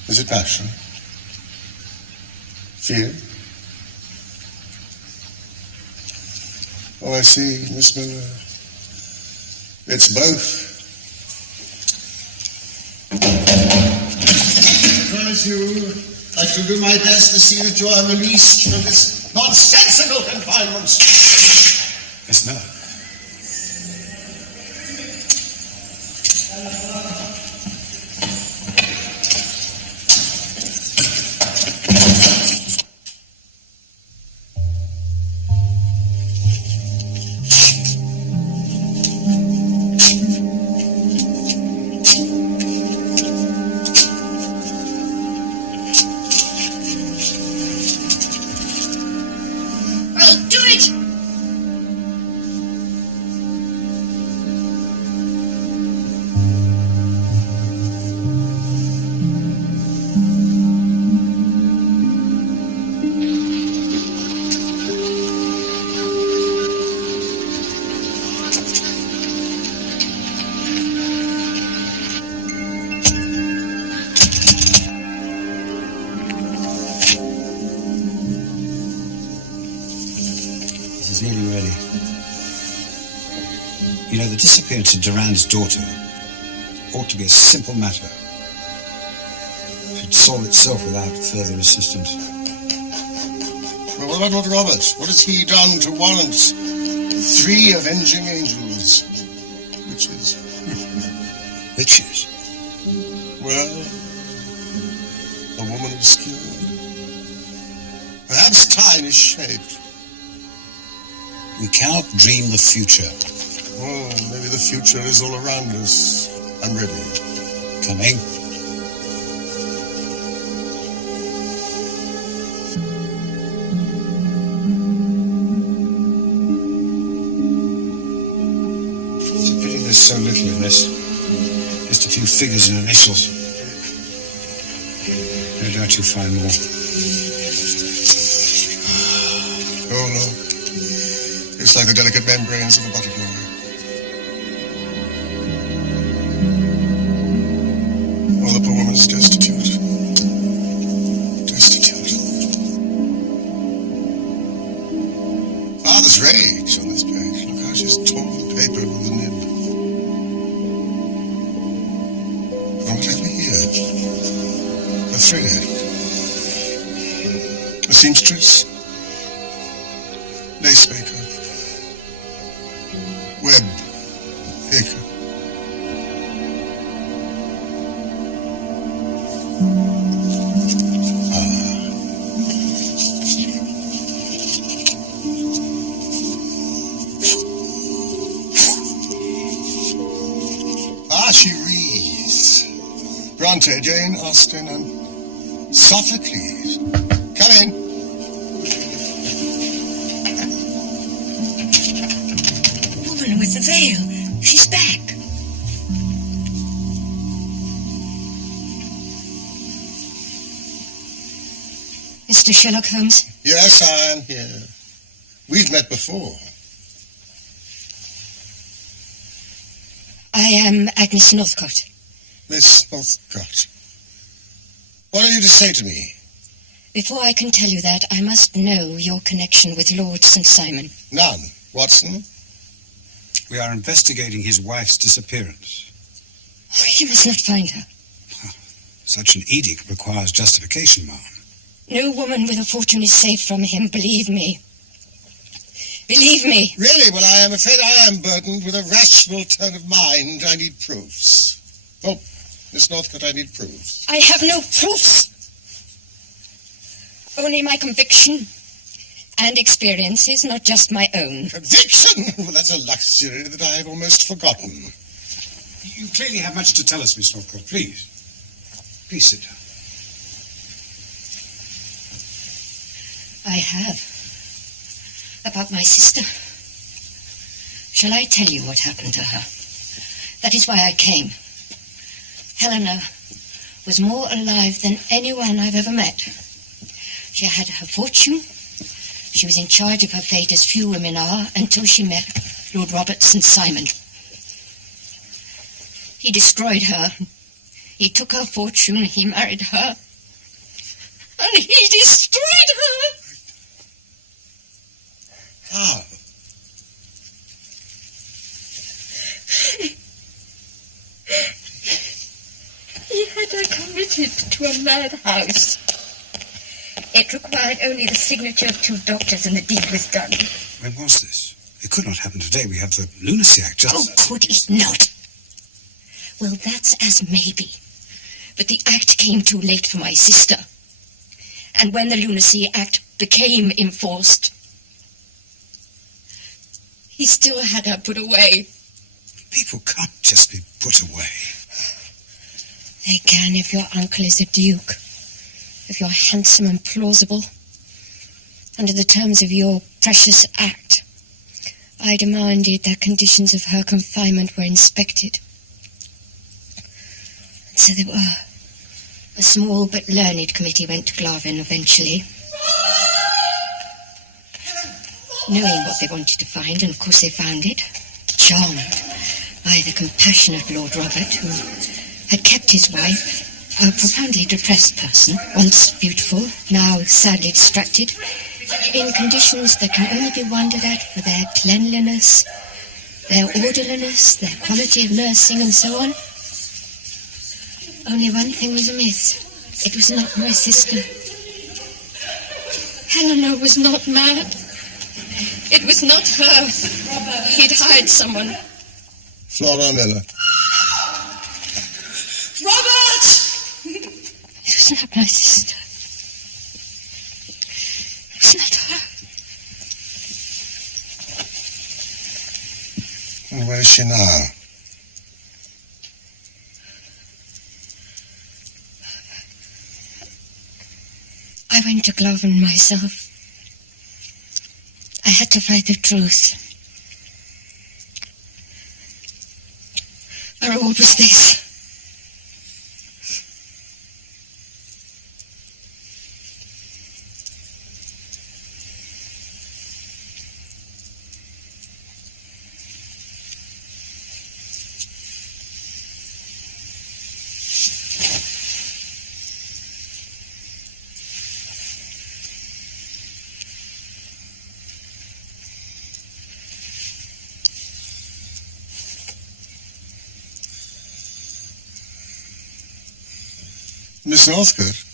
Is it passion? Fear? Oh, I see, Miss Miller. It's both. I promise you, I shall do my best to see that you are released from this nonsensical confinement. Miss Miller. You know, the disappearance of Durand's daughter ought to be a simple matter. It should solve itself without further assistance. Well, what about Lord Roberts? What has he done to warrant 3 avenging angels? Witches. Witches? Well, a woman obscured. Perhaps time is shaped. We cannot dream the future. Oh, maybe the future is all around us. I'm ready. Coming. It's a pity there's so little in this. Just a few figures and initials. No doubt you'll find more. Oh, no. It's like the delicate membranes of a butterfly. Oh, the poor woman's destitute. Destitute. Father's rage on this page. Look how she's torn the paper with the nib. And what have we here? A thread. A seamstress. Lace maker. Web maker. She reads. Bronte, Jane Austen, and Sophocles. Come in. Woman with the veil. She's back. Mr. Sherlock Holmes? Yes, I am here. We've met before. I am Agnes Northcott. Miss Northcott. What have you to say to me? Before I can tell you that, I must know your connection with Lord St. Simon. None. Watson? We are investigating his wife's disappearance. Oh, you must not find her. Such an edict requires justification, ma'am. No woman with a fortune is safe from him, believe me. Believe me. Really? Well, I am afraid I am burdened with a rational turn of mind. I need proofs. Oh, Miss Northcott, I need proofs. I have no proofs. Only my conviction and experiences, not just my own. Conviction? Well, that's a luxury that I have almost forgotten. You clearly have much to tell us, Miss Northcott. Please. Please sit down. I have. About my sister. Shall I tell you what happened to her? That is why I came. Helena was more alive than anyone I've ever met. She had her fortune. She was in charge of her fate as few women are until she met Lord Robert St. Simon. He destroyed her. He took her fortune. He married her. And he destroyed her. How? He had her committed to a madhouse. It required only the signature of 2 doctors and the deed was done. When was this? It could not happen today. We have the Lunacy Act just... Oh, could it not? Well, that's as maybe. But the act came too late for my sister. And when the Lunacy Act became enforced, he still had her put away. People can't just be put away. They can if your uncle is a duke. If you're handsome and plausible. Under the terms of your precious act, I demanded that conditions of her confinement were inspected. And so they were. A small but learned committee went to Glavin eventually. Knowing what they wanted to find, and of course they found it, charmed by the compassionate Lord Robert, who had kept his wife, a profoundly depressed person, once beautiful, now sadly distracted, in conditions that can only be wondered at for their cleanliness, their orderliness, their quality of nursing, and so on. Only one thing was amiss. It was not my sister. Helena was not mad. It was not her. He'd hired someone. Flora Miller. Robert! It was not my sister. It was not her. And where is she now? I went to Glovin myself. I had to fight the truth. My reward was this. Miss Northcote,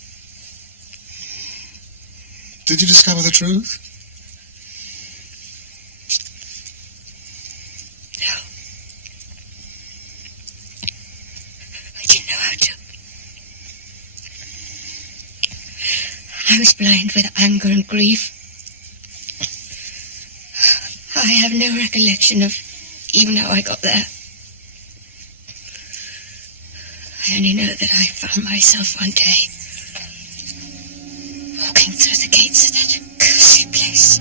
did you discover the truth? No. I didn't know how to. I was blind with anger and grief. I have no recollection of even how I got there. I only know that I found myself one day walking through the gates of that cursed place.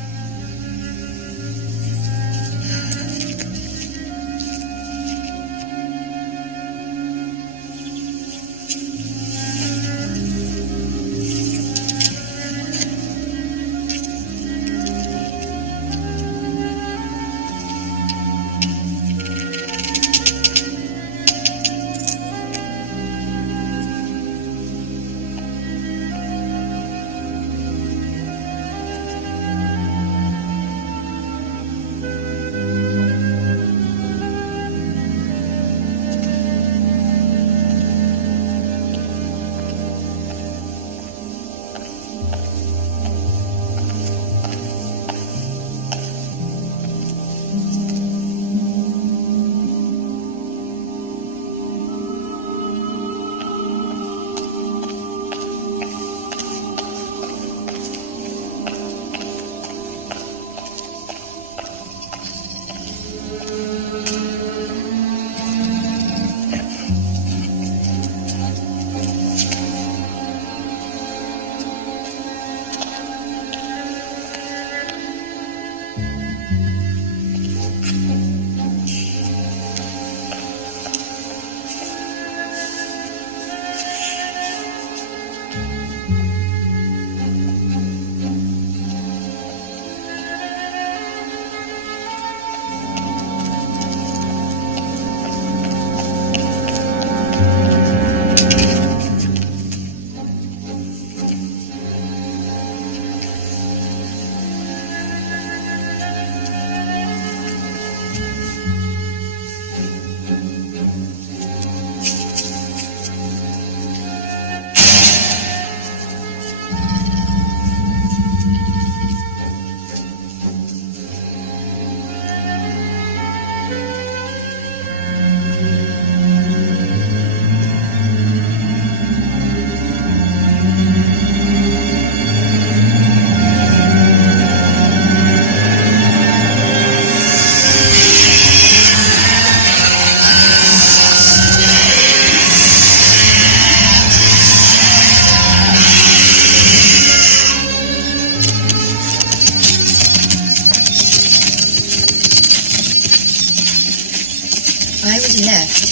I was left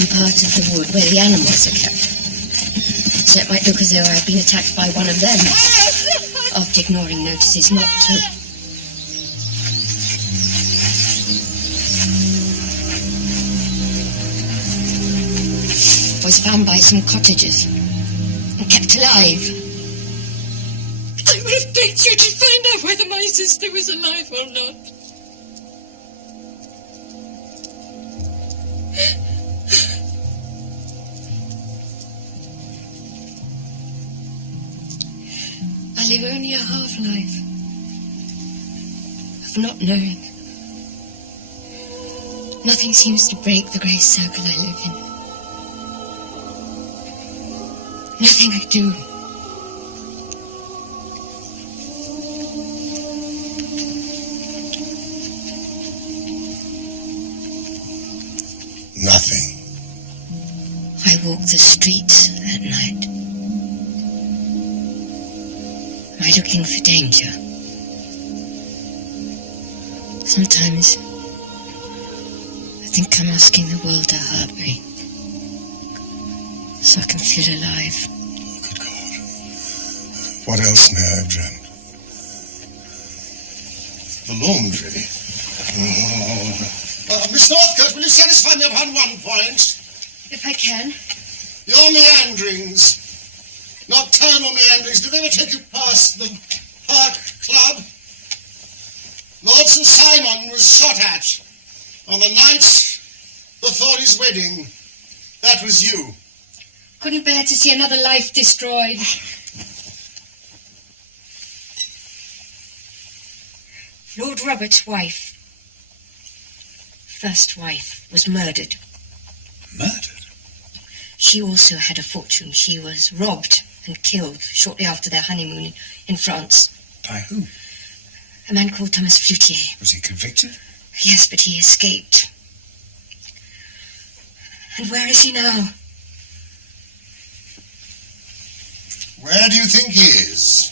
in part of the wood where the animals are kept. So it might look as though I'd been attacked by one of them, after ignoring notices not to. I was found by some cottagers and kept alive. I would have begged you to find out whether my sister was alive or not. live only a half-life of not knowing. Nothing seems to break the grey circle I live in. Nothing I do. Nothing. I walk the streets at night. Am I looking for danger? Sometimes I think I'm asking the world to hurt me so I can feel alive. Good God. What else may I have dreamt? The laundry. Miss Northcote, will you satisfy me upon one point? If I can. Your meanderings, nocturnal meanderings, did they ever take you past the Park Club? Lord St. Simon was shot at on the night before his wedding. That was you. Couldn't bear to see another life destroyed. Lord Robert's wife, first wife, was murdered. Murdered? She also had a fortune. She was robbed and killed shortly after their honeymoon in France. By who? A man called Thomas Floutier. Was he convicted? Yes, but he escaped. And where is he now? Where do you think he is?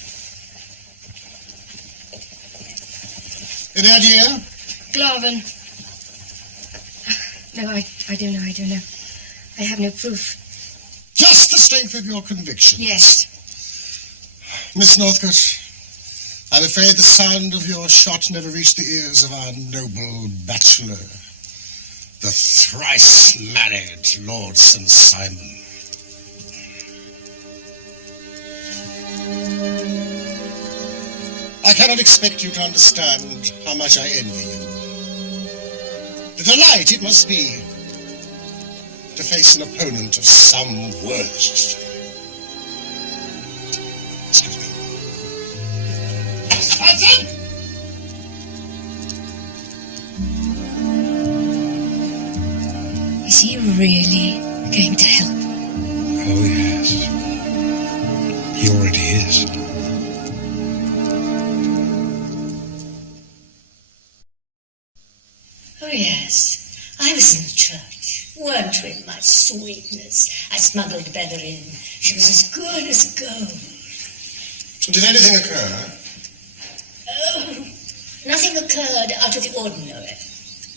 Any idea? Glavin. No, I don't know. I have no proof. Just the strength of your conviction. Yes. Miss Northcote, I'm afraid the sound of your shot never reached the ears of our noble bachelor, the thrice-married Lord St. Simon. I cannot expect you to understand how much I envy you. The delight it must be to face an opponent of some worth. Excuse me. Hudson! Is he really going to help? Oh, yes. He already is. Oh, yes. I was in the church. Weren't we, my sweetness? I smuggled Bella in. She was as good as gold. Did anything occur? Oh, nothing occurred out of the ordinary.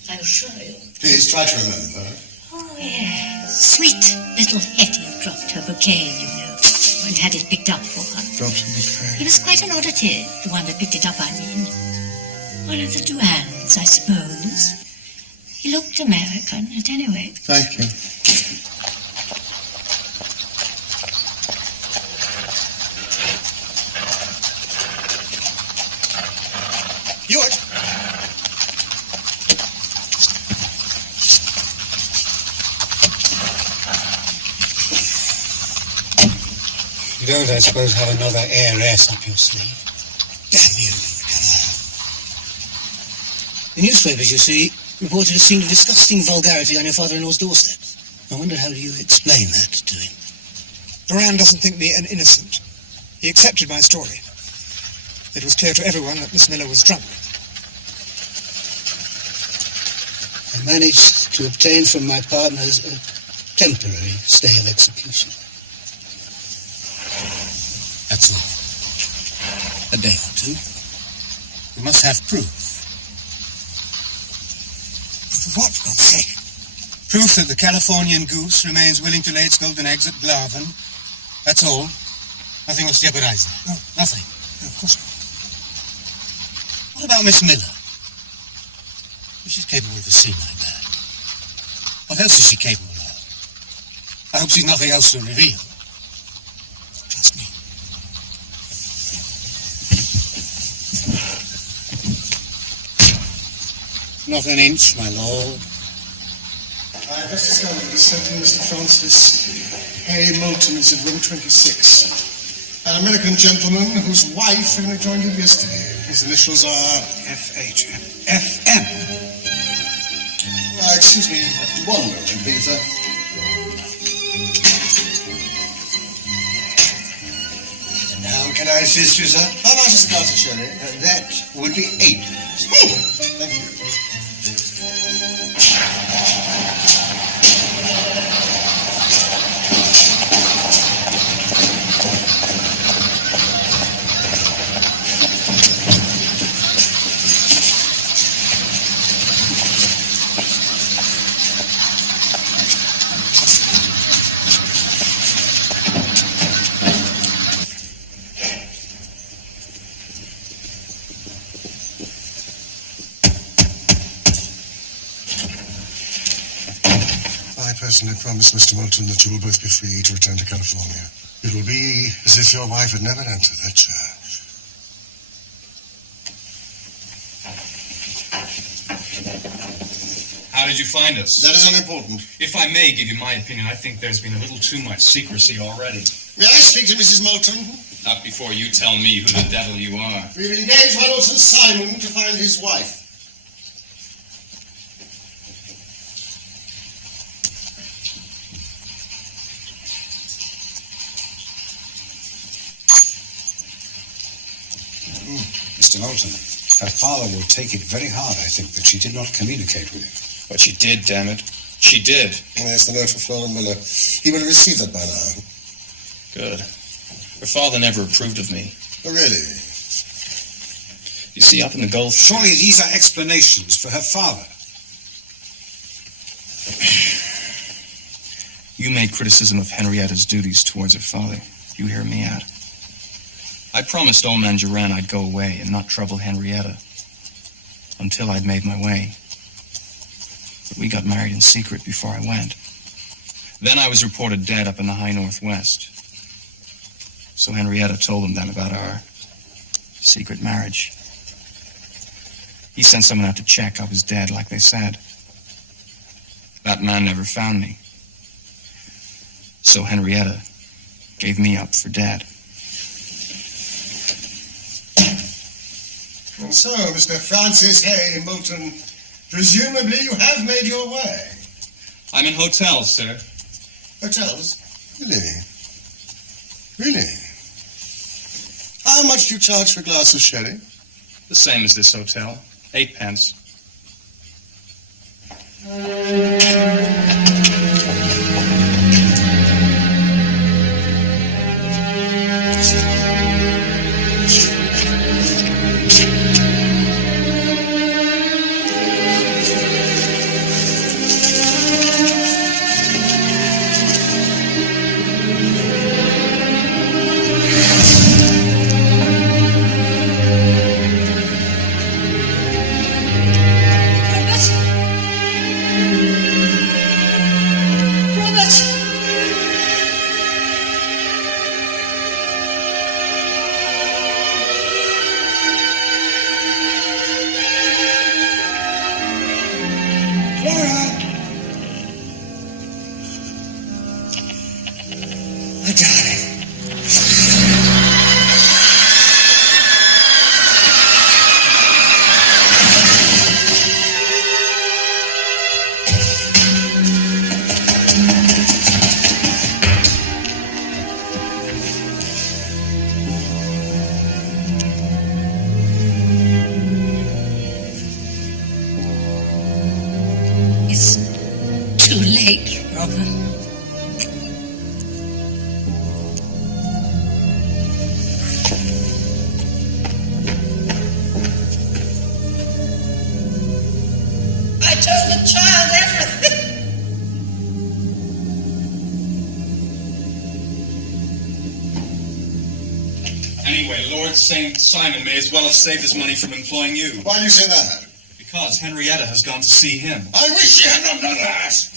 I'll show you. Please try to remember. Oh, yes. Sweet little Hetty dropped her bouquet, you know, and had it picked up for her. Dropped a bouquet. He was quite an oddity, the one that picked it up, I mean. One of the Duans, I suppose. He looked American, at any rate. Thank you. Hewitt! You don't, I suppose, have another heiress up your sleeve? Damn you. The newspapers, you see, reported a scene of disgusting vulgarity on your father-in-law's doorstep. I wonder how you explain that to him. Moran doesn't think me an innocent. He accepted my story. It was clear to everyone that Miss Miller was drunk. I managed to obtain from my partners a temporary stay of execution. That's all. A day or two. We must have proof. Proof of what, for God's sake? Proof that the Californian goose remains willing to lay its golden eggs at Glavin. That's all. Nothing will jeopardize that. No. Nothing. No, of course not. What about Miss Miller? If she's capable of a scene like that, what else is she capable of? I hope she's nothing else to reveal. Trust me. Not an inch, my lord. I have just discovered that a certain Mr. Francis A. Moulton is in room 26. An American gentleman whose wife only joined you yesterday. His initials are... F.H. F.M. Excuse me, 1 moment, please, sir. How can I assist you, sir? How much is a glass of sherry? That would be 8. Thank you. I personally promise Mr. Moulton that you will both be free to return to California. It will be as if your wife had never entered that church. How did you find us? That is unimportant. If I may give you my opinion, I think there's been a little too much secrecy already. May I speak to Mrs. Moulton? Not before you tell me who the devil you are. We've engaged Reynolds and Simon to find his wife. Mr. Moulton, her father will take it very hard, I think, that she did not communicate with him. But she did, damn it. She did. Yes, the note for Flora Miller. He would have received that by now. Good. Her father never approved of me. Oh, really? You see, up in the Gulf... Surely these are explanations for her father. You made criticism of Henrietta's duties towards her father. You hear me out. I promised old man Duran I'd go away and not trouble Henrietta until I'd made my way. But we got married in secret before I went. Then I was reported dead up in the high northwest. So Henrietta told him then about our secret marriage. He sent someone out to check I was dead, like they said. That man never found me. So Henrietta gave me up for dead. And so, Mr. Francis Hay Moulton, presumably you have made your way. I'm in hotels, sir. Hotels? Really? Really? How much do you charge for a glass of sherry? The same as this hotel. 8 pence. It's too late, Robert. I told the child everything. Anyway, Lord St. Simon may as well have saved his money from employing you. Why do you say that? Because Henrietta has gone to see him. I wish she had not done that!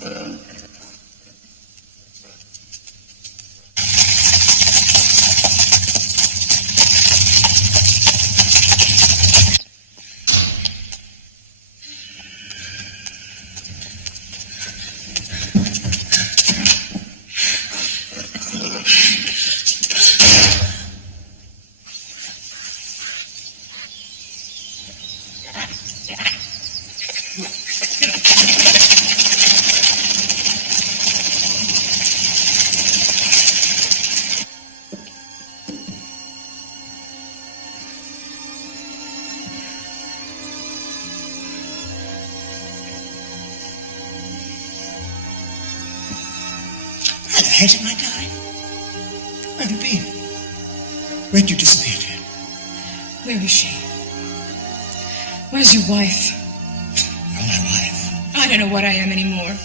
Hello, Hetty, my darling. Where have you been? Where'd you disappear to? Where is she? Where's your wife? You're my wife. I don't know what I am anymore. What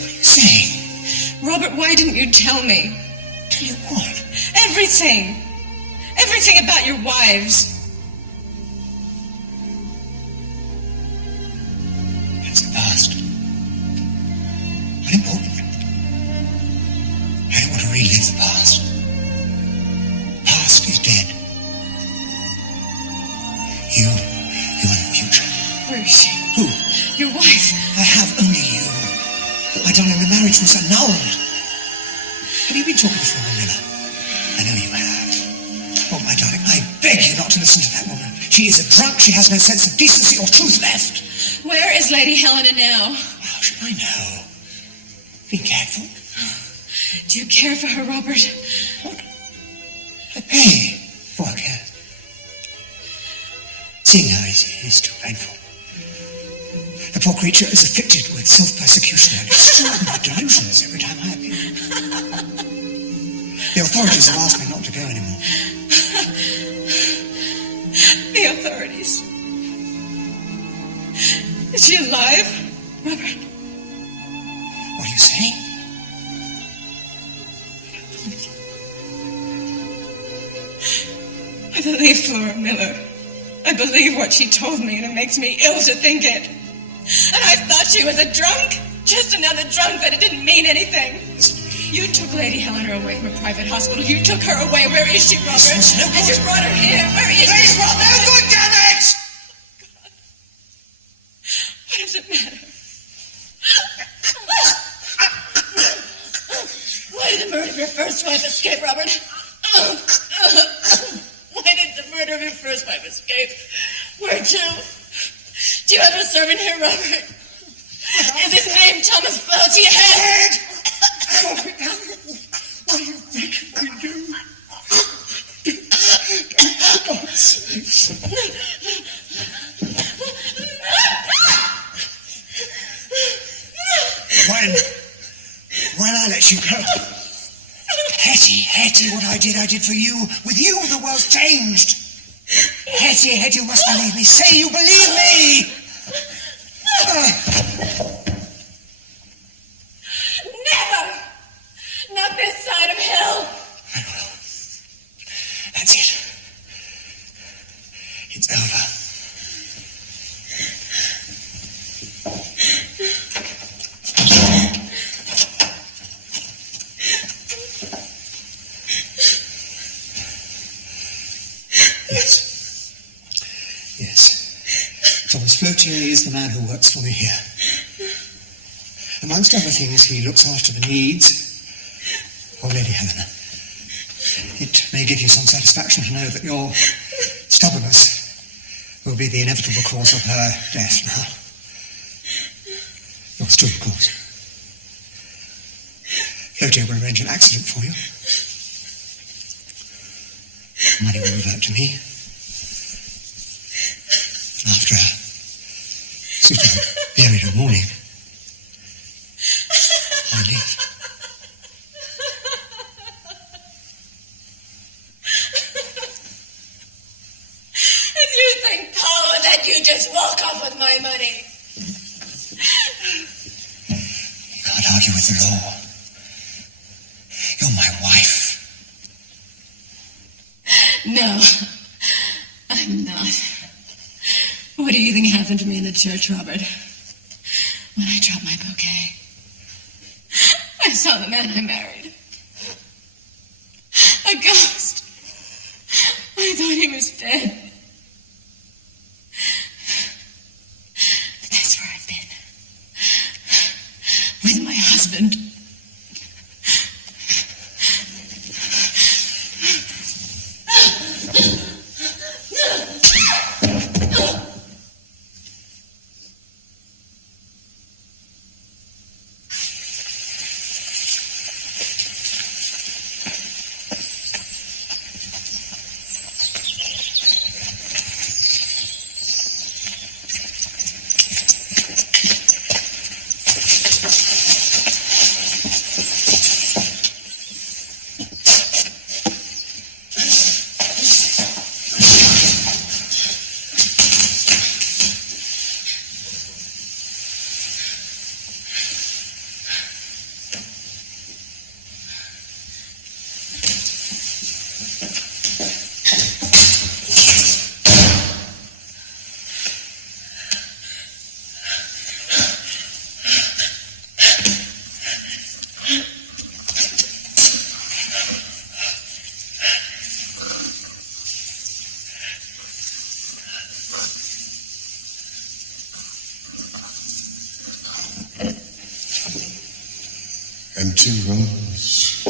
are you saying? Robert, why didn't you tell me? Tell you what? Everything. Everything about your wives. That's the past. Unimportant. I don't want to relive the past. The past is dead. You are the future. Where is she? Who? Your wife. I have only you. My darling, the marriage was annulled. Have you been talking to Flora Miller? I know you have. Oh, my darling, I beg you not to listen to that woman. She is a drunk. She has no sense of decency or truth left. Where is Lady Helena now? How should I know? Be careful. Do you care for her, Robert? What? I pay for her care. Seeing her is too painful. The poor creature is afflicted with self-persecution and extraordinary delusions every time I appear. The authorities have asked me not to go anymore. The authorities. Is she alive, Robert? What are you saying? I believe Flora Miller. I believe what she told me, and it makes me ill to think it. And I thought she was a drunk. Just another drunk, that it didn't mean anything. You took Lady Helena away from a private hospital. You took her away. Where is she, Robert? No and you brought her here. Where is she, Robert? No good, damn it! What does it matter? Why did the murder of your first wife escape, Robert? Why did the murder of your first wife escape? Where to? Do you have a servant here, Robert? Is his name Thomas Felty Head? What do you think you can do? For God's sake. When I let you go. Hetty, what I did for you. With you, the world's changed. Hetty, you must believe me. Say you believe me. Never! Not this side of hell! That's it. It's over. Yes. Thomas Flotier is the man who works for me here. Amongst other things, he looks after the needs of Lady Helena. It may give you some satisfaction to know that your stubbornness will be the inevitable cause of her death now. Yours too, of course. Flotier will arrange an accident for you. Money will revert to me. And after a suitable period of mourning, I leave. And you think, Paula, that you just walk off with my money? You can't argue with the law. You're my wife. No, I'm not. What do you think happened to me in the church, Robert? When I dropped my bouquet, I saw the man I married. A ghost. I thought he was dead. But that's where I've been. With my husband. Empty rooms.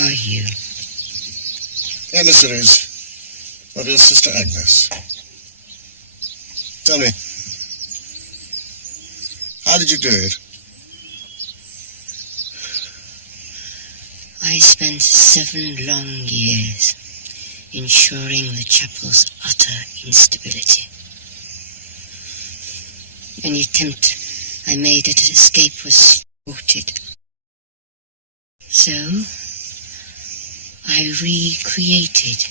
Are you? Emissaries of your sister Agnes. Tell me, how did you do it? I spent 7 long years ensuring the chapel's utter instability. Any attempt I made at escape was thwarted. So, I recreated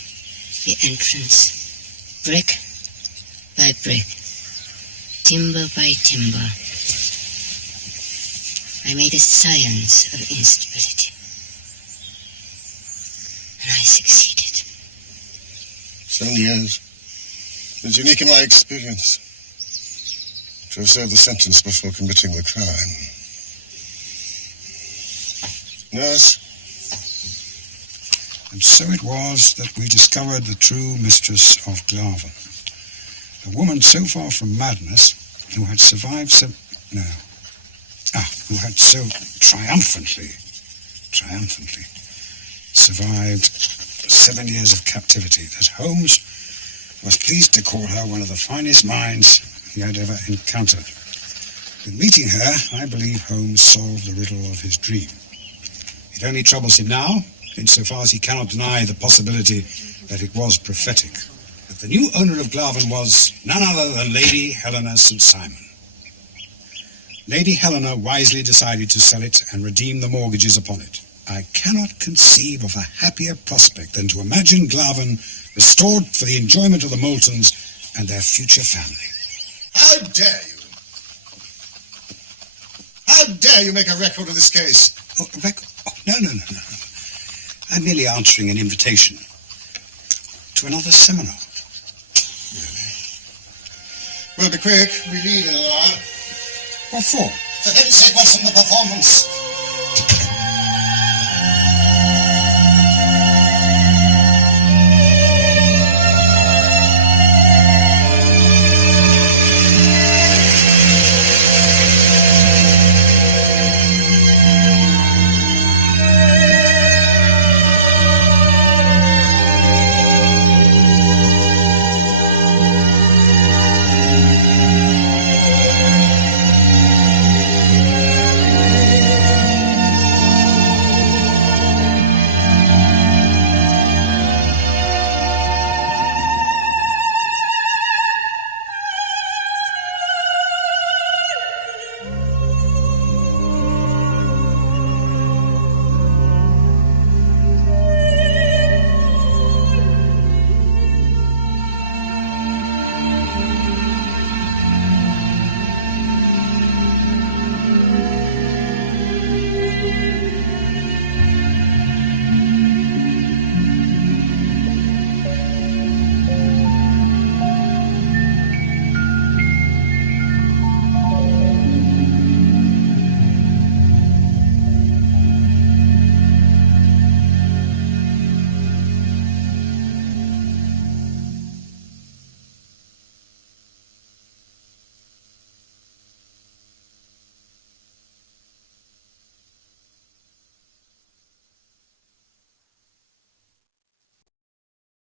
the entrance, brick by brick, timber by timber. I made a science of instability. And I succeeded. 7 years. It's unique in my experience to have served the sentence before committing the crime. Nurse? And so it was that we discovered the true mistress of Glarven. A woman so far from madness, who had survived who had so triumphantly survived 7 years of captivity that Holmes was pleased to call her one of the finest minds he had ever encountered. With meeting her, I believe Holmes solved the riddle of his dream. It only troubles him now, insofar as he cannot deny the possibility that it was prophetic. That the new owner of Glarven was none other than Lady Helena St. Simon. Lady Helena wisely decided to sell it and redeem the mortgages upon it. I cannot conceive of a happier prospect than to imagine Glarven restored for the enjoyment of the Moultons and their future family. How dare you? How dare you make a record of this case? No. I'm merely answering an invitation to another seminar. Really? Well, be quick. We leave in an hour. What for? For heaven's sake, what's in the performance?